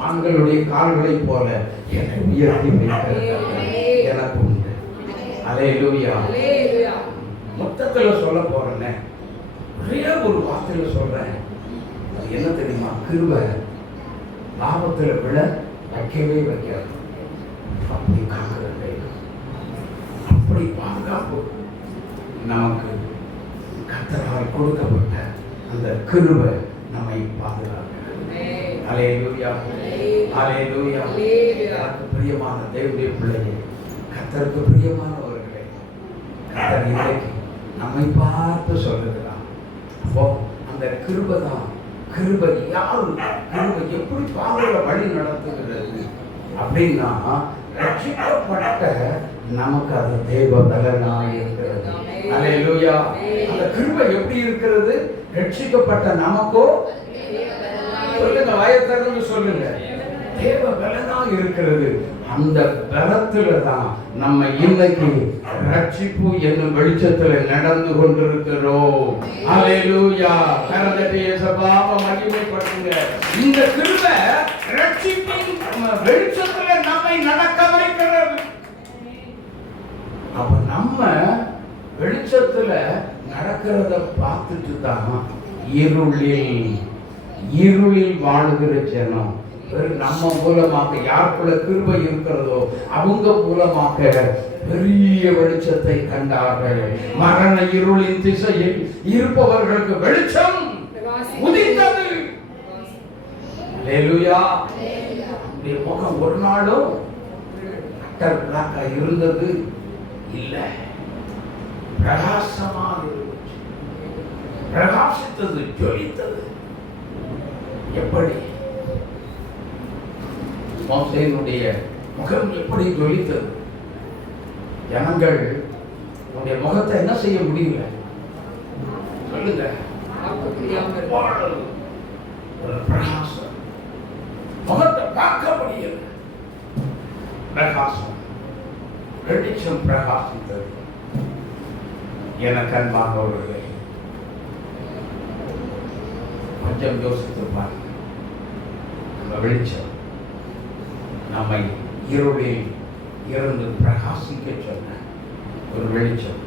ஆண்களுடைய கால்களை போல என்னை உயர்த்தி வைக்கிறார். எனக்கு உண்டு. ஹல்லேலூயா. மொத்தத்துல சொல்ல போறேன், ஒரே ஒரு வார்த்தையில சொல்றேன். அது என்ன தெரியுமா? கிருபை லாபத்துல விழ வைக்கவே வைக்காது. அப்படி காக்கிறது, அப்படி பாதுகாப்பு நமக்கு கர்த்தரால் கொடுக்கப்பட்ட அந்த கிருபை நம்மை பாதுகாக்கிறது. ஹல்லேலூயா, ஹல்லேலூயா. எனக்கு பிரியமான தேவனுடைய பிள்ளையே, கர்த்தருக்கு பிரியமானவர்களே, கர்த்தர் இன்றைக்கு நம்மை பார்த்து சொல்லுகிறார். அப்போ அந்த கிருபை தான். கிருபை யாரு? கிருபை எப்படி பாதையில வழி நடத்துகிறது அப்படின்னா, ரட்சிக்கப்பட்ட நமக்கு அது தேவ பலனாய் இருக்கிறது. ஹல்லேலூயா. அந்த கிருபை எப்படி இருக்கிறது? ரட்சிக்கப்பட்ட நமக்கோ சொல்லுங்க, வாயத்திறந்து சொல்லுங்க, தேவ பலனாக இருக்கிறது. அந்த பலத்துல தான் நம்ம இன்னைக்கு ரட்சிப்பு என்னும் வெளிச்சத்துல நடந்து கொண்டிருக்கிறோம். ஹல்லேலூயா. கரதட்டி இயேசுவாவை மகிமைப்படுத்துங்க. இந்த கிருபை ரட்சிப்பின் வெளிச்சத்துல நம்மை நடக்க வைக்கிறது. அப்ப நம்ம வெளிச்சத்துல நடக்கிறத பார்த்துட்டு தான் இருளில் வாழுகிற ஜனம் நம்ம மூலமாக யாருக்குள்ள கிருபை இருக்கிறதோ அவங்க மூலமாக பெரிய வெளிச்சத்தை கண்டார்கள். மரண இருளின் திசையில் இருப்பவர்களுக்கு வெளிச்சம் உதித்தது. ஹல்லேலூயா. இந்த முகம் ஒரு நாளும் இருந்தது இல்லை, பிரகாசமாக இருந்துச்சு, பிரகாசித்தது, ஜொலித்தது. எப்படி மோசேயினுடைய முகம் எப்படி ஜொலித்தது? ஜனங்கள் உன்னுடைய முகத்தை என்ன செய்ய முடியல? சொல்லுங்க. ஒரு பிரகாசம், முகத்தை பார்க்க முடியல. பிரகாசம், வெளிச்சம் பிரகாசித்தது. எனக்கு அன்பானவர்களே, கொஞ்சம் யோசித்து பாருங்க. வெளிச்சம் நம்மை இருளில் இருந்து பிரகாசிக்க சொன்ன ஒரு வெளிச்சம்,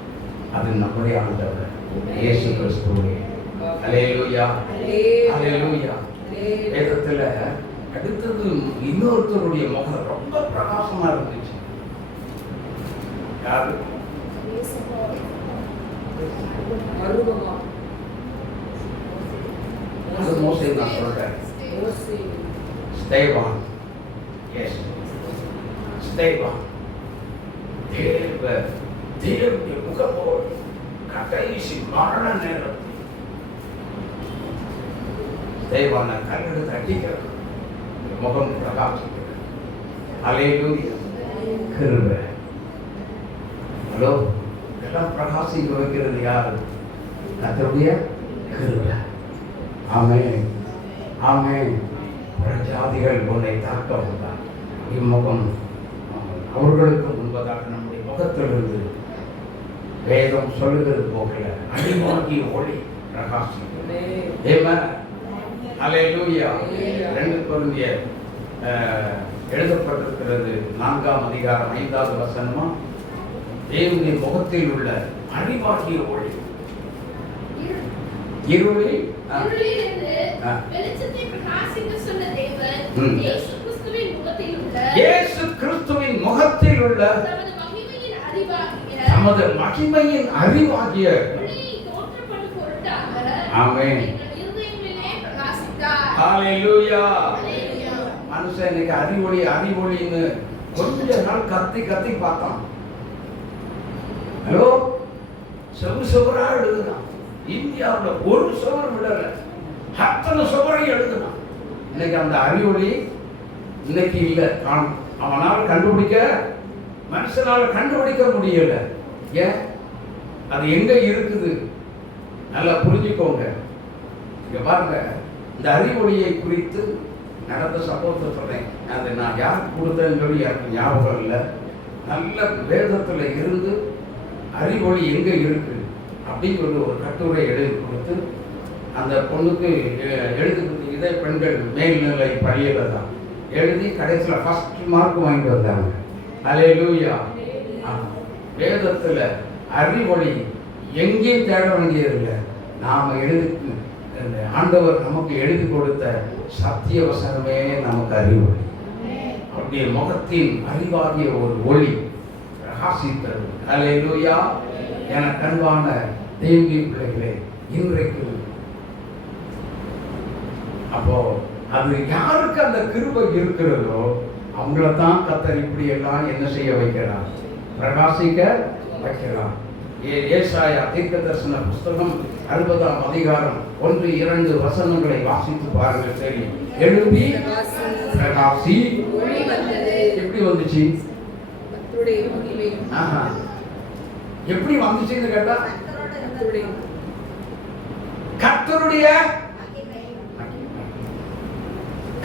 அது நம்முடைய ஆண்டவர் இயேசு கிறிஸ்துவே. ஹல்லேலூயா, ஹல்லேலூயா. வேதத்துல அடுத்தது இன்னொருத்தருடைய முகம் ரொம்ப பிரகாசமா இருந்துச்சு. யாரு? அது மோசே தான் சொல்றேன். ஸ்தேவான். எஸ், ஸ்தேவான். தேவனுடைய முகமோடு கடைசி மரண நேரத்தில் ஸ்தேவானை கல்லெடுத்து அடிக்கிறது, முகம் பிரகாசிக்கிறது. ஹல்லேலூயா. கிருபை. ஹலோ, எல்லாம் பிரகாசிக்க வைக்கிறது யாரு? கர்த்தருடைய கிருபை. ஆமென், ஆமென். ஜாதிகள் உன்னை தாக்க வந்தார். இம்முகம் அவர்களுக்கு முன்பதாக நம்முடைய முகத்திலிருந்து வேதம் சொல்லுகிறது போகல அடிமாகி ஒளி பிரகாசிக்கிறது. ஆமென், ஹல்லேலூயா. 2 கொரிந்தியர் எழுதப்பட்டிருக்கிறது 4ஆம் அதிகாரம் 5வது வசனமா, தேவனுடைய முகத்தில் உள்ள அடிமாகிய ஒளி இருளில் வெளிச்சத்தை பிரகாசிக்க சொன்ன தேவன் இயேசு கிறிஸ்துவின் முகத்தில் உள்ள நமது மகிமையின் அறிவாகிய ஆமென். ஹல்லேலூயா. மனுஷன் இன்னைக்கு அறிவொளின்னு கொஞ்ச நாள் கத்தி பார்த்தான். ஹலோ, செவரா எழுதுனான். இந்தியாவில் ஒரு சுவர் விடல, அத்தனை சுவரை எழுதுனான். இன்னைக்கு அந்த அறிவொளி இன்னைக்கு இல்லை. அவனால் கண்டுபிடிக்க, மனுஷனால் கண்டுபிடிக்க முடியல. ஏன்? அது எங்க இருக்குது? நல்லா புரிஞ்சுக்கோங்க. இங்க பாருங்க, இந்த அறிவொளியை குறித்து நடந்த சம்பவத்தை சொல்றேன். அது நான் யாருக்கு கொடுத்தேன்னு சொல்லி எனக்கு ஞாபகம் இல்லை. நல்ல வேதத்துல இருந்து அறிவொளி எங்க இருக்கு அப்படின்னு சொல்லி ஒரு கட்டுரை எழுதி கொடுத்து அந்த பொண்ணுக்கு எழுதி கொடுத்து, இதே பெண்கள் மேல்நிலை பள்ளியில தான் எழுதி கடைசியில் ஃபர்ஸ்ட் மார்க் வாங்கிட்டு வந்தாங்க. ஹல்லேலூயா. வேதத்துல அறிவொளி எங்கேயும் தேட வேண்டியதில்லை. நாம ஆண்டவர் நமக்கு எழுதி கொடுத்த சத்திய வசனமே நமக்கு அறிவொளி. அப்படியே முகத்தின் அறிவாகிய ஒரு ஒளி பிரகாசித்தது. ஹல்லேலூயா. என கண்பான தேவனுடைய பிள்ளைகளே, இன்றைக்கு அப்போ அது யாருக்கு அந்த கிருபை இருக்கிறதோ அவங்கள தான் கர்த்தர் இப்படி எல்லாம் என்ன செய்ய வைக்கிறார்? பிரகாசிக்க வைக்கிறார். ஏசாயா தீர்க்கதரிசன புஸ்தகம் 60ஆம் அதிகாரம் 1-2 வசனங்களை வாசித்து பாருங்கள். சரி, எழும்பி பிரகாசி. எப்படி வந்துச்சு? எப்படி வந்துச்சுன்னு கேட்டா கர்த்தருடைய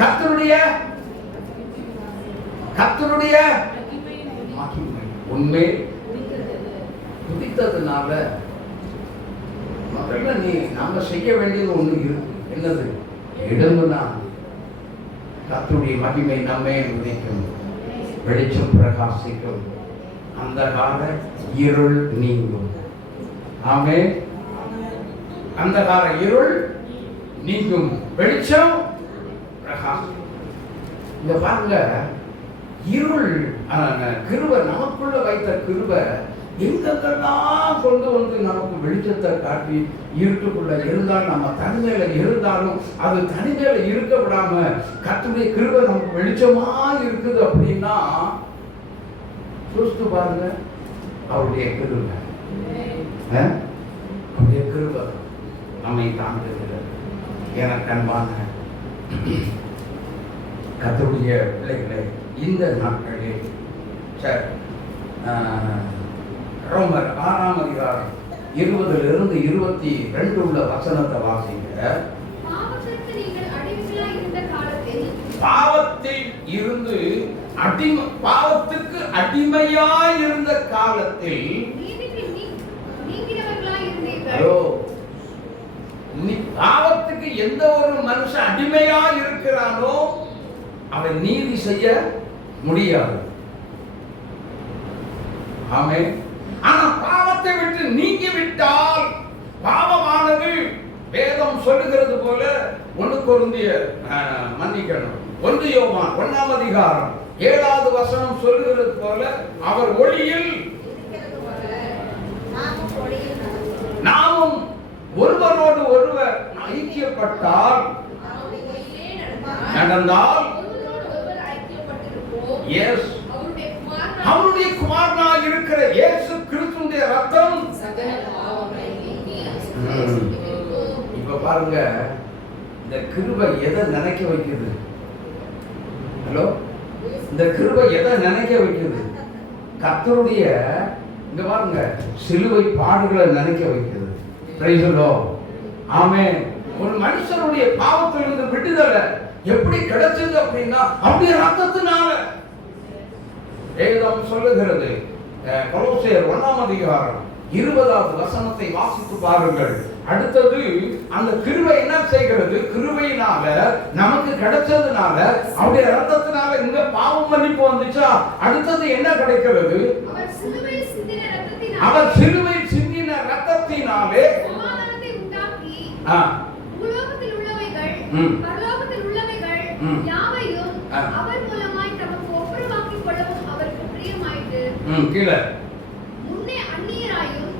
கர்த்தருடைய கர்த்தருடைய மகிமை உண்மை துதித்ததுனால முதல்ல நாம செய்ய வேண்டியது ஒண்ணு இருக்கு. என்னது? எழுந்துனா கர்த்தருடைய மகிமை நம்மை உதிக்கும், வெளிச்சம் பிரகாசிக்கும், அந்தகார இருள் நீங்கும். ஆமென். அந்தகார இருள் நீங்கும், வெளிச்சம் பிரகாசிக்கும். இங்க பாருங்க, இருள் கிருபை நமக்குள்ள வைத்த கிருபை எங்கெல்லாம் கொண்டு வந்து நமக்கு வெளிச்சத்தை காட்டி இருட்டுக்குள்ள இருந்தாலும் நம்ம தனிமையில இருந்தாலும் அது தனிமையில இருக்க விடாம கர்த்தருடைய கிருபை நமக்கு வெளிச்சமா இருக்குது அப்படின்னா யோசித்து பாருங்க. அவருடைய கிருபை அவருடைய கிருபை நம்மை தாங்குகிறது. எனக்கு அன்பான கர்த்தருடைய பிள்ளைகளை, இந்த நாட்களில் ரோமர் 6ஆம் அதிகாரம் 20 இருந்து 22 உள்ள வசனத்தை வாசிங்க. பாவத்துக்கு அடிமையாய் இருந்த காலத்தில் பாவத்துக்கு எந்த ஒரு மனுஷன் அடிமையா இருக்கிறானோ அவன் நீதி செய்ய முடியாது. ஆமென். ஆனா பாவத்தை விட்டு நீங்கி விட்டால் பாவமானது வேதம் சொல்லுகிறது போல 1 கொரிந்தியர் மன்னிக்கணும் 1 யோவான் 1ஆம் அதிகாரம் 7வது வசனம் சொல்லுகிறது போல அவர் ஒளியில் நாமும் ஒருவரோடு ஒருவர் ஐக்கியப்பட்டால் நடந்தால் அவருடைய குமாரனாய் இருக்கிற இயேசு கிறிஸ்துவின் ரத்தம் இப்ப பாருங்க, இந்த கிருபை எதை நினைக்க வைக்குது? ஹலோ, இந்த கிருபை எதை நினைக்க வைக்குது? கர்த்தருடைய இங்க பாருங்க சிலுவை பாடுகளை நினைக்க வைக்குது. Praise the lord. ஆமென். ஒரு மனுஷனுடைய பாவத்திலிருந்து விடுதலை எப்படி கிடைச்சது அப்படின்னா அவருடைய ரத்தத்தினால. வேதம் சொல்லுகிறது, கொலோசியர் 1ஆம் அதிகாரம் 20வது வசனத்தை வாசித்து பாருங்கள். அடுத்தது அந்த கிருபை என்ன செய்கிறது? கிருபையினால நமக்கு கிடைச்சதுனால அவருடைய ரத்தத்தினால இந்த பாவம் மன்னிப்பு வந்துச்சா, அடுத்தது என்ன கிடைக்கிறது? அவர் சிலுவையில் சிந்தின ரத்தத்தினாலே சமாதானத்தை உண்டாக்கி பூலோகத்தில் உள்ளவைகள் பரலோகத்தில் உள்ளவைகள் யாவையும் அவர் மூலமாய் தமக்கு ஒப்புரவாக்கிக் கொள்ளவும் அவருக்கு பிரியமாயிற்று. கீழே முன்னே அந்நியராயும்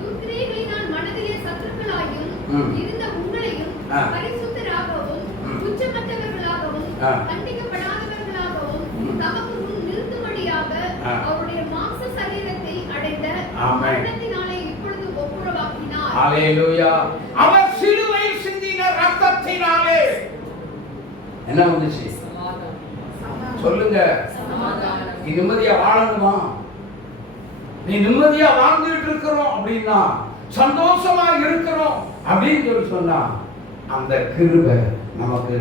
துர்க்கிரியைகளினால் மனதிலே சத்துருக்களாயும் இருந்த உங்களையும் பரிசுத்தராகவும் குற்றமற்றவர்களாகவும் தண்டிக்கப்படாதவர்களாகவும் தமக்கு முன் நிறுத்தும்படியாக அவருடைய மாம்ச சரீரத்தை அடைந்த மரணத்தினாலே இப்பொழுது ஒப்புரவாக்கினார். ஹல்லேலூயா. அவர் சிலுவையில் சிந்தின ரத்தத்தினாலே என்ன வந்துச்சு? சொல்லுங்க. நீ நிம்மதியா வாழணுமா? நீ நிம்மதியா வாழ்ந்துட்டு இருக்கிறோம் அப்படின்னா, சந்தோஷமா இருக்கிறோம் அப்படின்னு சொன்னா, அந்த கிருபை நமக்கு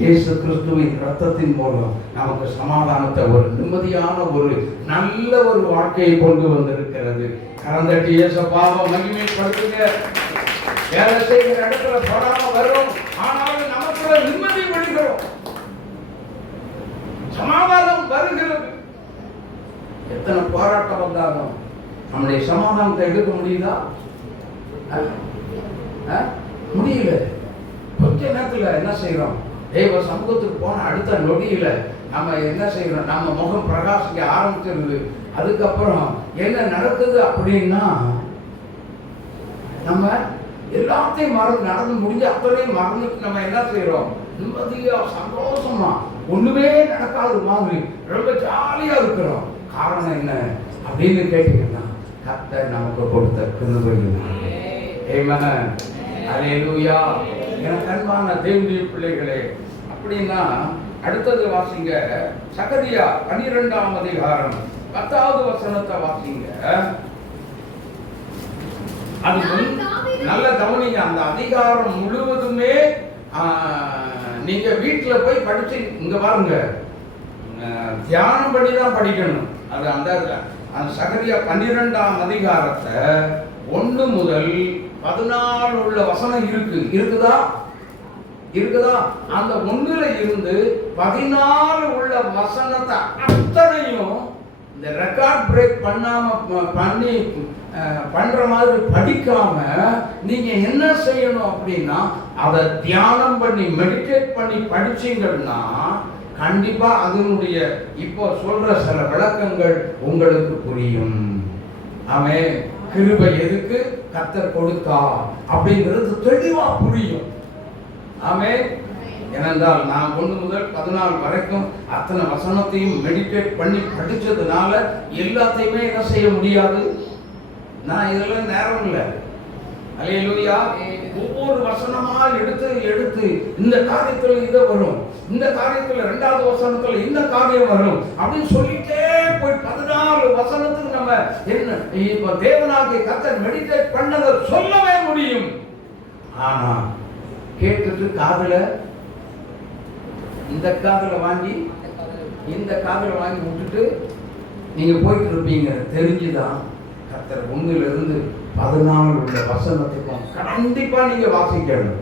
இயேசு கிறிஸ்துவின் ரத்தத்தின் மூலம் நமக்கு சமாதானத்தை, ஒரு நிம்மதியான ஒரு நல்ல ஒரு வாழ்க்கையை கொண்டு வந்திருக்கிறது. கரந்தட்டி இயேசுவாவை மகிமைப்படுத்துங்க. வேலை செய்கிற இடத்துல போடாம வரும், ஆனாலும் நமக்குள்ள நிம்மதி விடுகிறோம், சமாதானம் வருகிறது. எத்தனை போராட்டம் வந்தாலும் நம்முடைய சமாதானத்தை எடுக்க முடியுதா? முடியல. கொஞ்ச நேரத்துல என்ன செய்யறோம்? தேவ சமூகத்துக்கு போன அடுத்த நொடியில நம்ம என்ன செய்யறோம்? நம்ம முகம் பிரகாசிக்க ஆரம்பிச்சிருது. அதுக்கப்புறம் என்ன நடக்குது அப்படின்னா, நம்ம எல்லாத்தையும் நடந்து முடிஞ்ச அத்தனையும் மறந்துட்டு நம்ம என்ன செய்யறோம்? நிம்மதியா சந்தோஷமா ஒண்ணுமே நடக்காத மாதிரி ரொம்ப ஜாலியா இருக்கிறோம். காரணம் என்ன அப்படின்னு கேட்டீங்கன்னா, கர்த்தர் நமக்கு கொடுத்த கிருபை. ஆமென். ஹல்லேலூயா. எனக்கு அன்பான தேவனுடைய பிள்ளைகளே, அப்படின்னா அடுத்தது வாசிங்க. சகரியா 12ஆம் அதிகாரம் 10வது வசனத்தை வாசிங்க. அது நல்ல கவனிங்க. அந்த அதிகாரம் முழுவதுமே நீங்க வீட்டுல போய் படிச்சு இங்க பாருங்க, தியானம் பண்ணி தான் படிக்கணும். அது அந்த சகரியா 12ஆம் அதிகாரத்தை 1 முதல் 14 உள்ள வசனம் இருக்குதா? அந்த 1ல இருந்து 14 உள்ள வசனத்தை அத்தனையும் இந்த ரெக்கார்ட் பிரேக் பண்ற மாதிரி படிக்காம நீங்க என்ன செய்யணும் அப்படின்னா, அதை தியானம் பண்ணி மெடிடேட் பண்ணி படிச்சீங்கன்னா கண்டிப்பா அதனுடைய இப்போ சொல்ற சில விளக்கங்கள் உங்களுக்கு புரியும். ஆமென். கிருபை எதுக்கு கர்த்தர் கொடுத்தா அப்படிங்கிறது தெளிவா புரியும். ஆமென். ஏனென்றால் நான் 1 முதல் 14 வரைக்கும் அத்தனை வசனத்தையும் மெடிடேட் பண்ணி படிச்சதுனால எல்லாத்தையுமே என்ன செய்ய முடியாது. நான் இதெல்லாம் நேரம் இல்லை. அல்லேலூயா. ஒவ்வொரு வசனமா எடுத்து இந்த காரியத்துல இதை வரும், இந்த காரியத்துல 2வது வசனத்துல இந்த காரியம் வரும் அப்படின்னு சொல்லிட்டே போய் 14 வசனத்துக்கு நம்ம என்ன இப்ப தேவனாகிய கர்த்தர் மெடிடேட் பண்ணதை சொல்லவே முடியும். ஆனா கேட்டுட்டு காதுல இந்த காதுல வாங்கி விட்டுட்டு நீங்க போயிட்டு இருப்பீங்க. தெரிஞ்சுதான் கர்த்தர் 1ல இருந்து 14 உள்ள வசனத்துக்கும் கண்டிப்பா நீங்க வாசிக்கணும்.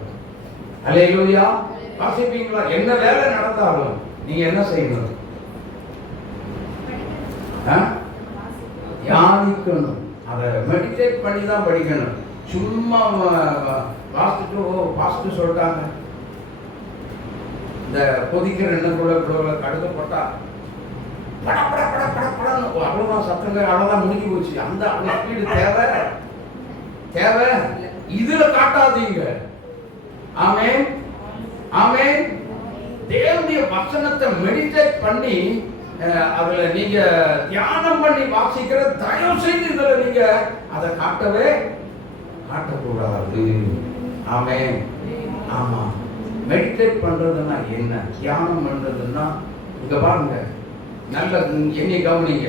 அல்லேலூயா. வாசிப்பீங்களா? என்ன வேலை நடந்தாலும் நீங்க என்ன செய்யணும்? தியானிக்கணும். அதை மெடிடேட் பண்ணி தான் படிக்கணும். சும்மா வாசிட்டு சொல்லிட்டாங்க, இந்த கொதிக்கிற எண்ணெய் கூட கடுக்க போட்டா அவ்வளவுதான் சத்தங்க, அவ்வளவுதான் முடிஞ்சு போச்சு. அந்த ஸ்பீடு தேவை இதுல காட்டாதீங்க. ஆமென். தேவனுடைய வசனத்தை மெடிடேட் பண்ணி அதுல நீங்க தியானம் பண்ணி வாசிக்கிற தயவு செய்து இதுல நீங்க அதை காட்டக்கூடாது. ஆமென். ஆமா. மெடிடேட் பண்றதுன்னா என்ன, தியானம் பண்றதுன்னா இங்க பாருங்க, நல்ல என்னை கவனிங்க.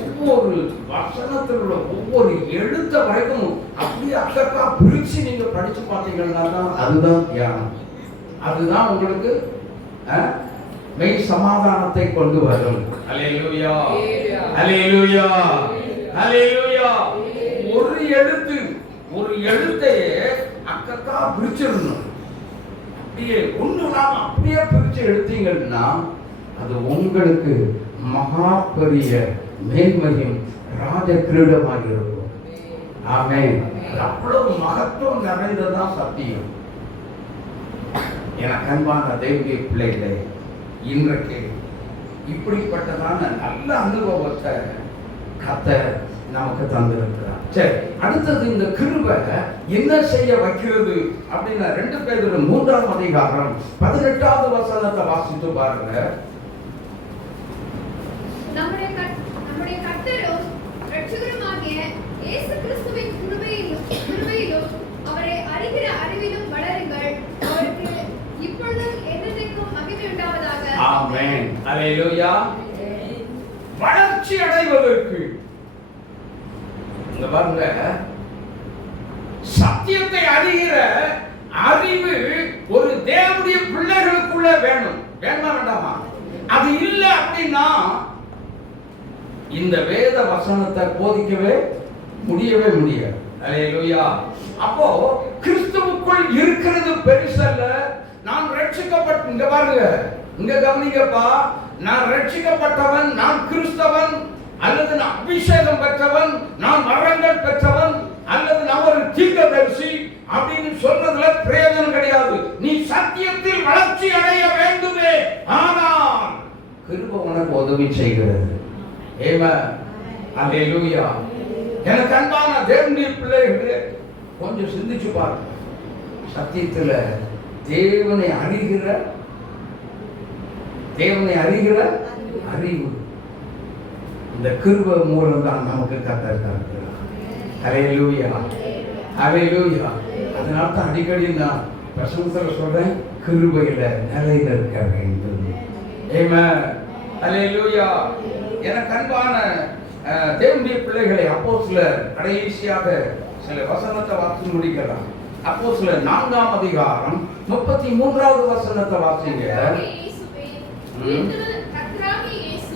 ஒவ்வொரு வசனத்தில் உள்ள ஒவ்வொரு எழுத்த வரைக்கும் அப்படியே அக்கா பிரிச்சு நீங்க படிச்சு பார்த்தீங்கன்னா தான் அதுதான் தியானம். அதுதான் உங்களுக்கு மெய் சமாதானத்தை கொண்டு வரும். அல்லேலூயா. அல்லேலூயா. அல்லேலூயா. ஒரு எழுத்தையே அக்கா பிரிச்சிடணும். அப்படியே ஒண்ணு நாம அப்படியே பிரிச்சு எடுத்தீங்கன்னா அது உங்களுக்கு மகா பெரிய மேன்மையும் ராஜ கிரீடமாக இருக்கும். ஆமென். அவ்வளவு மகத்துவம் நிறைந்ததான் சத்தியம். எனக்கு அன்பான தேவனுடைய பிள்ளைகளே, இன்றைக்கு இப்படிப்பட்டதான நல்ல அனுபவத்தை கர்த்தர் நமக்கு தந்திருக்கிறார். சரி, அடுத்தது இந்த கிருபை என்ன செய்ய வைக்கிறது அப்படின்னா 2 பேதுரு 3ஆம் அதிகாரம் 18வது வசனத்தை வாசித்து பாருங்க. நம்முடைய கர்த்தரும் இரட்சகருமாகிய இயேசு கிறிஸ்துவின் கிருபையிலும் அவரை அறிகிற அறிவிலும் வளருங்கள். அவருக்கு இப்பொழுதும் என்றென்றைக்கும் மகிமை உண்டாவதாக. ஆமென். அல்லேலூயா. வளர்ச்சி அடைவதற்கு இங்க பாருங்க, சத்தியத்தை அறிகிற அறிவு ஒரு தேவனுடைய பிள்ளைகளுக்குள்ள வேணுமா வேண்டாமா? அது இல்ல அப்படின்னா இந்த வேத வசனத்தை போதிக்கவே முடியாது. அல்லேலூயா. அப்போ கிறிஸ்துவுக்குள் இருக்கிறது பெருசல்ல. நான் ரட்சிக்கப்பட்ட, இங்க பாருங்க, இங்க கவனிங்கப்பா, நான் ரட்சிக்கப்பட்டவன், நான் கிறிஸ்தவன், அல்லது நான் அபிஷேகம் பெற்றவன், நான் வரங்கள் பெற்றவன், அல்லது நான் ஒரு தீர்க்கதரிசி அப்படின்னு சொல்றதுல பிரயோஜனம் கிடையாது. நீ சத்தியத்தில் வளர்ச்சி அடைய வேண்டுமே. ஆனால் கிருபை உனக்கு உதவி செய்கிறது. ஆமென். அல்லேலூயா. எனக்கு அன்பான தேவனுடைய பிள்ளைகளே, கொஞ்சம் சிந்திச்சு பாருங்க. சத்தியத்துல தேவனை அறிகிற அறிவு இந்த கிருபை மூலம் தான் நமக்கு கர்த்தர். அல்லேலூயா. அல்லேலூயா. அதனால தான் அடிக்கடி நான் பிரசங்கத்துல சொல்றேன், கிருபையில நிலைநிற்க வேண்டும். ஆமென். அல்லேலூயா. எனக்கு அன்பான தேவனுடைய பிள்ளைகளை, அப்போஸ்தலர் கடைசியாக சில வசனத்தை வாசி முடிக்கலாம். அப்போஸ்தலர் 4ஆம் அதிகாரம் 33வது வசனத்தை வாசிங்க.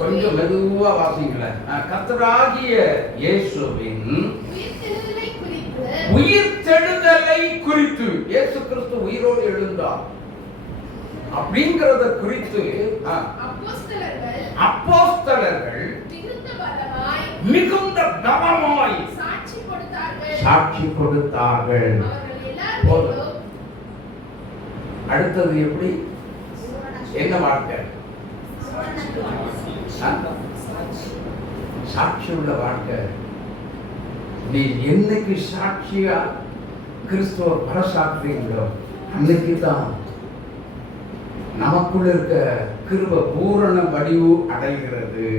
கொஞ்சம் மெதுவா வாசிங்களேன். கர்த்தராகிய இயேசுவின் உயிர்த்தெழுதலை குறித்து, இயேசு கிறிஸ்து உயிரோடு எழுந்தார் அப்படிங்கறத குறித்து அப்போஸ்தலர்கள் மிகுந்த பலமாய் சாட்சி கொடுத்தார்கள். அடுத்தது எப்படி, என்ன வாழ்க்கை? சாட்சி உள்ள வாழ்க்கை. நீ என்னைக்கு சாட்சியா கிறிஸ்துவ பரசாற்றுறீங்களோ அன்னைக்கு தான் நமக்குள்ள இருக்க கிருபை பூரண வடிவு அடைகிறது.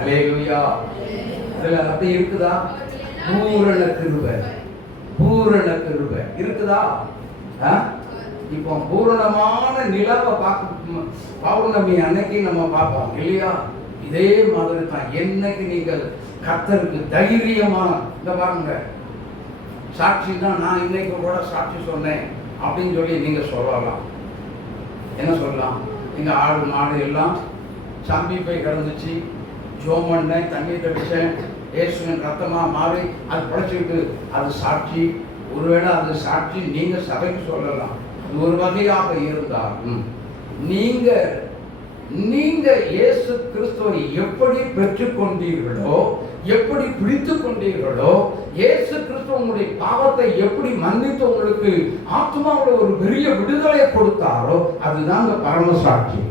அல்லேலூயா. அதுல அப்படி இருக்குதா? பூரண கிருபை, பூரண கிருபை இருக்குதா? இப்போ பூரணமான நிலவை பார்க்க பௌர்ணமி அன்னைக்கு நம்ம பார்ப்போம் இல்லையா? இதே மாதிரி தான் என்னைக்கு நீங்கள் கர்த்தருக்கு தைரியமா இந்த பாருங்க, சாட்சி தான். நான் இன்னைக்கு கூட சாட்சி சொன்னேன் அப்படின்னு சொல்லி நீங்க சொல்லலாம். என்ன சொல்லலாம்? எங்க ஆடு மாடு எல்லாம் சம்பி போய் கிடந்துச்சு, ஜோம் பண்ணேன், தண்ணி தெளிச்சேன், இயேசுவின் ரத்தமா மாறி அது படைச்சிட்டு, அது சாட்சி. ஒருவேளை அது சாட்சி நீங்க சபைக்கு சொல்லலாம். ஒரு வகையாக இருந்தாலும் நீங்க இயேசு கிறிஸ்துவை எப்படி பெற்றுக்கொண்டீர்களோ, எப்படி பிடித்து கொண்டீர்களோ, இயேசு கிறிஸ்து உங்களுடைய பாவத்தை எப்படி மன்னித்து உங்களுக்கு ஆத்மாவோட ஒரு பெரிய விடுதலை கொடுத்தாரோ அதுதான் பரம சாட்சி.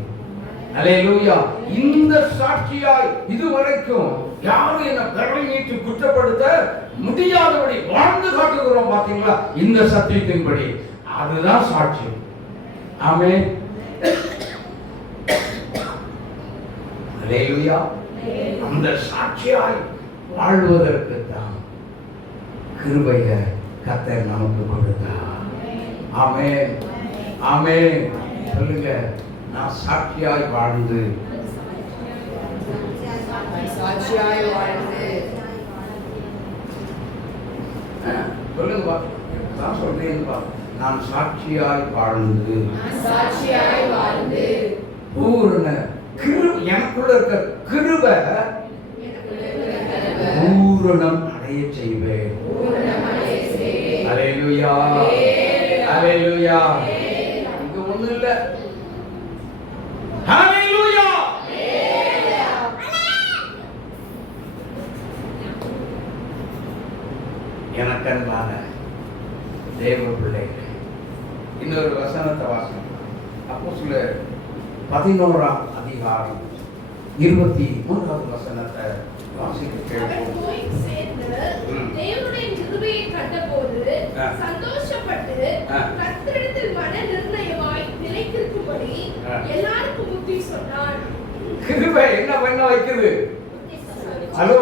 அல்லேலூயா. இந்த சாட்சியாய் இதுவரைக்கும் யாரும் என்ன விரலை நீட்டி குற்றப்படுத்த முடியாதபடி வாழ்ந்து காட்டுகிறோம். பாத்தீங்களா? இந்த சத்தியத்தின்படி அதுதான் சாட்சி. ஆமென். அல்லேலூயா. அந்த சாட்சியாய் வாழ்வதற்கு தான் கிருபையை கர்த்தர் நமக்கு கொடுத்தார். ஆமென், ஆமென். சொல்லுங்க, நான் சாட்சியாய் வாழ்ந்து சொல்லுங்க. நான் சொல்றேன், நான் சாட்சியாய் வாழ்ந்து பூரண எனக்குள்ள இருக்க கிருபை பூரணம் அடைய செய்வேன். அல்லேலூயா, அல்லேலூயா. இது ஒண்ணு இல்ல. ஹல்லேலூயா. எனக்கன்பான தேவ பிள்ளைகளே, இன்னொரு வசனத்தை வாசனம். அப்போஸ்தலர் 11ஆம் அதிகாரம் 23வது வசனத்தை வாசிக்க கேட்போம். தேவனுடைய கிருபையை கண்டபோது சந்தோஷப்பட்டு கர்த்தரிடத்தில் மன நிர்ணயமாய் நிலைத்திருக்கும்படி எல்லாருக்கும் புத்தி சொன்னான். கிருபை என்ன பண்ண வைக்குது? ஹலோ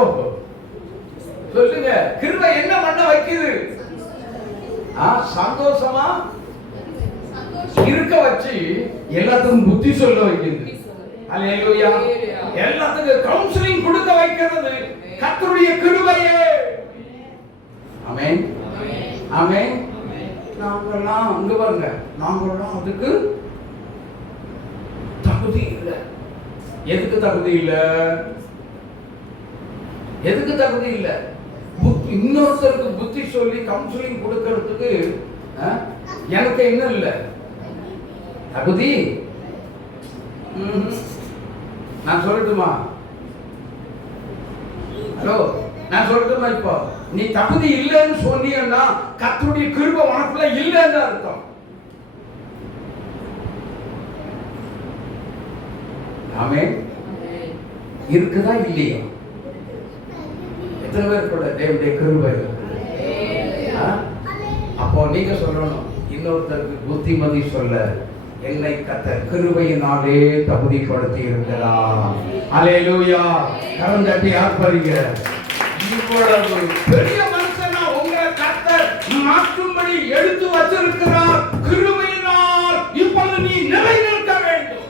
சொல்லுங்க, கிருபை என்ன பண்ண வைக்குது? சந்தோஷமா இருக்க வச்சு எல்லாத்துக்கும் புத்தி சொல்ல வைக்குது. அல்லேலூயா. எல்லாத்துக்கும் கவுன்சிலிங் கொடுக்க வைக்கிறது கர்த்தருடைய கிருபையே. ஆமென், ஆமென். நாங்கெல்லாம் அங்க பாருங்க, நாங்கெல்லாம் அதுக்கு தகுதி இல்லை. எதுக்கு தகுதி இல்லை? எதுக்கு தகுதி இல்லை? இன்னொருத்தருக்கு புத்தி சொல்லி கவுன்சிலிங் கொடுக்கிறதுக்கு எனக்கு என்ன இல்லை தகுதி. நான் சொல்லட்டுமா? ஹலோ, நான் சொல்லட்டுமா? இப்போ நீ தகுதி இல்லைன்னு சொன்னீங்கன்னா கர்த்தருடைய கிருபை உனக்குள்ள இல்லைன்னு அர்த்தம். ஆமென். இருக்குதா இல்லையா? எத்தனை பேர் கூட தேவனுடைய கிருபை இருக்கு? அப்போ நீங்க சொல்லணும், இன்னொருத்தருக்கு புத்திமதி சொல்ல என்னை கர்த்தர் கிருபையினாலே தகுதிப்படுத்தி இருக்கிறார். அல்லேலூயா. கரம் தட்டி ஆர்ப்பரிங்க. இவ்வளவு பெரிய மனுஷனா உங்களை கர்த்தர் மாற்றும்படி எடுத்து வச்சிருக்கிறார். கிருபையினால் இப்பொழுது நீ நிலைநிற்க வேண்டும்.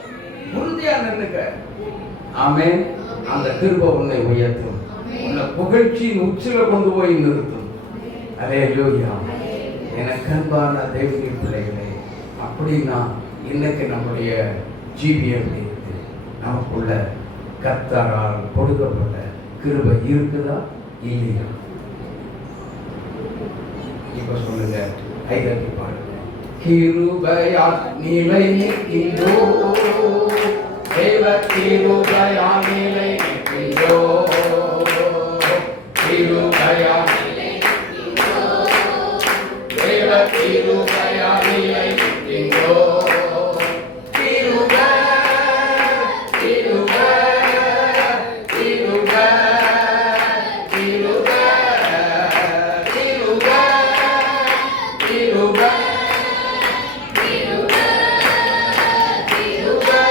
உறுதியா நின்னுக்க. ஆமென். அந்த கிருபை உன்னை உயர்த்தும், உன்னை புகழ்ச்சியின் உச்சில கொண்டு போய் நிறுத்தும். அல்லேலூயா. எனக்கு அன்பான தேவனுடைய பிள்ளைகளே, அப்படின்னா இன்னைக்கு நம்முடைய ஜீவியம் இருக்கு. நமக்குள்ள கர்த்தரால் கொடுக்கப்பட்ட கிருபை இருக்குதா இல்லையா? இப்ப சொல்லுங்க, கைதட்டி பாருங்க. கிருபையால் நிலை நிற்கின்றோ, தேவ கிருபையால் நிலை நிற்கின்றோ, கிருபையால் நிலை நிற்கின்றோ, தேவ கிருபையால் நிலை நிற்கின்றோ, கிருபை கிருபை கிருபை கிருபை கிருபை கிருபை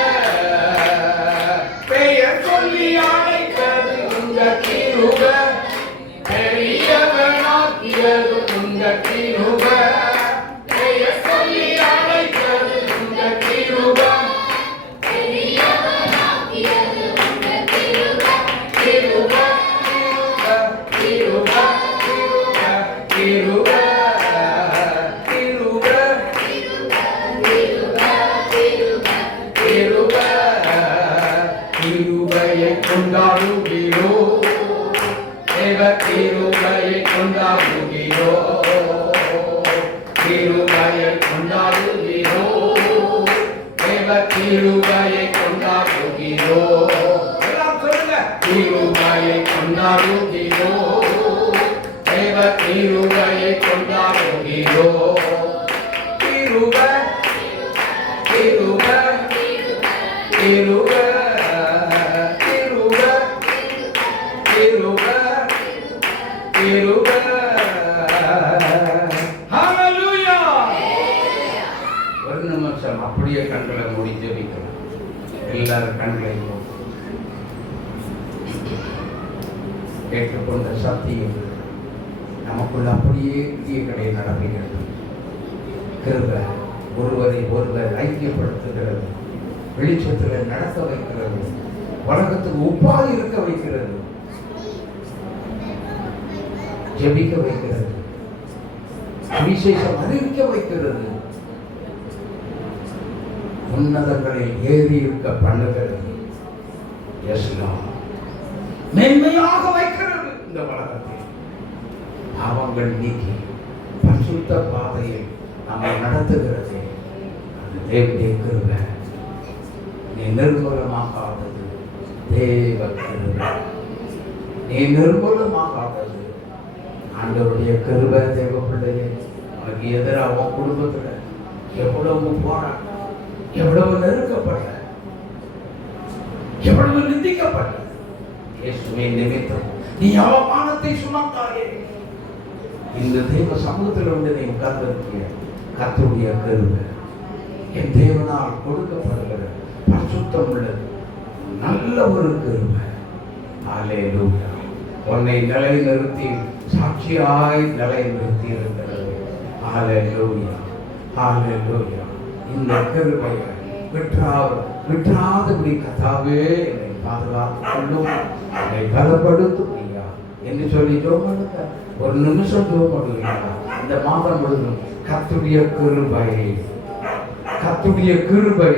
பெயர் சொல்லி அழைத்தது உங்க கிருபை, பெரியவனாக்கியது உங்க கிருபை. பெயர் சொல்லி அழைத்தது உங்க கிருபை, பெரியவனாக்கியது உங்க கிருபை. கிருபை கிருபை கிருபை கிருபை கிருபை கிருபையை கொண்டாடுகிறோ, தேவ கிருபையை கொண்டாடுகிறோ, கிருபையை கொண்டாடுகிறோ, தேவ கிருபையை கொண்டாடுகிறோ. எல்லாம் சொல்லுங்க. கிருபையை கொண்டாடுகிறோ, தேவ கிருபையை கொண்டாடுகிறோ, கிருபை கிருபை கிருபை கிருபை கிருபை கிருபை. ஹல்லேலூயா. ஒரு நிமிஷம் அப்படியே கண்களை மூடி ஜெபிக்கலாம். எல்லாரும் கண்களை மூடி. கேட்டுக்கொண்ட சத்தியம் நமக்குள்ள அப்படியே கிரியைகளை நடத்துகிறது. கிருபை ஒருவரை ஒருவர் ஐக்கியப்படுத்துகிறது, வெளிச்சத்தில் நடக்க வைக்கிறது, உலகத்துக்கு ஒப்பாக இருக்க வைக்கிறது, ஜெபிக்க வைக்கிறது, விசேஷம் அறிவிக்க வைக்கிறது, உன்னதங்களில் ஏறி இருக்க பண்ணுகிறது, மேன்மையாக வைக்கிறது. இந்த உலகத்தில் பாவங்கள் நீக்கி பரிசுத்த பாதையில் நம்மை நடத்துகிறது. அது தேவனுடைய கிருபை. நீ நிர்மூலமாகாதது தேவ கிருபை. நீ நிர்மூலமாகாதது ஆண்டவருடைய கிருபை. தேவ பிள்ளையே, உனக்கு எதிராக உன் குடும்பத்துல எவ்வளவு போராட்டம், எவ்வளவு நெருக்கப்பட்ட, எவ்வளவு நிந்திக்கப்பட்ட, இயேசுவின் நிமித்தம் நீ அவமானத்தை சுமந்தாயே. இந்த தேவ சமூகத்தில் வந்து நீ உட்கார்ந்திருக்கிய கர்த்தருடைய கிருபை, என் தேவனால் கொடுக்கப்படுகிற பரிசுத்தம் உள்ளது நல்ல ஒரு கிருபை. அல்லேலூயா. உன்னை நிலைநிறுத்தி சாட்சியாய் நிலைநிறுத்தி இருக்கிறது. அல்லேலூயா அல்லேலூயா. இந்த கிருபையை விட்டுறாதபடி கர்த்தாவே என்னை பாதுகாத்துக் கொள்ளும், என்னை பலப்படுத்தும் ஐயா என்று சொல்லி ஜெபம் பண்ணுங்க. ஒரு நிமிஷம் ஜெபம் பண்ணுங்க. இந்த மாதம் முழுவதும் கர்த்தருடைய கிருபை, கர்த்தருடைய கிருபை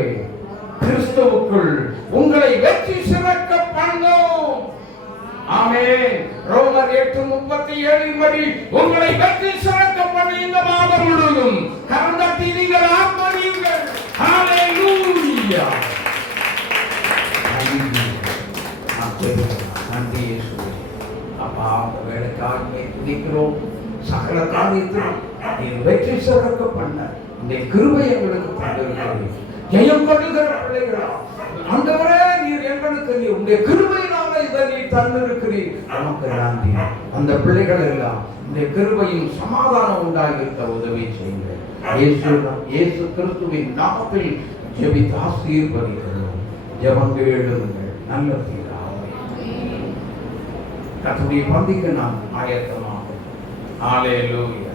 கிறிஸ்துவுக்குள் உங்களை வெற்றி சிறக்க பண்ணும். ஆமென். ரோமர் 8:37 படி உங்களை வெற்றி சிறக்க பண்ணி இந்த மாதம் முழுவதும் கரந்தட்டி நீங்கள் ஆர்ப்பரியுங்கள். ஹல்லேலூயா. நன்றி இயேசுவே. அப்பா, அந்த வேலைக்காக துதிக்கிறோம். சகல காரியத்திலும் நீர் வெற்றி சிறக்க பண்ண இந்த கிருபை எங்களுக்கு தந்திருக்கிறது. ஜெயம் கொள்ளுகிற பிள்ளைகளா ஆண்டவரே, நீர் எங்களுக்கு நீ உங்களுடைய கிருபையினால இதை நீ தந்திருக்கிறீர். நமக்கு நன்றி. அந்த பிள்ளைகள் எல்லாம் இந்த கிருபையும் சமாதானம் உண்டாகியிருக்க உதவி செய்யுங்க. இயேசு கிறிஸ்துவின் நாமத்தில் ஜெபித்து ஆசீர்வதிக்கிறோம். ஜெபங்கள் எழுதுங்கள். நல்ல பிதாவே, கர்த்தருடைய பந்திக்கு நாம் ஆயத்தமாகும். ஹல்லேலூயா.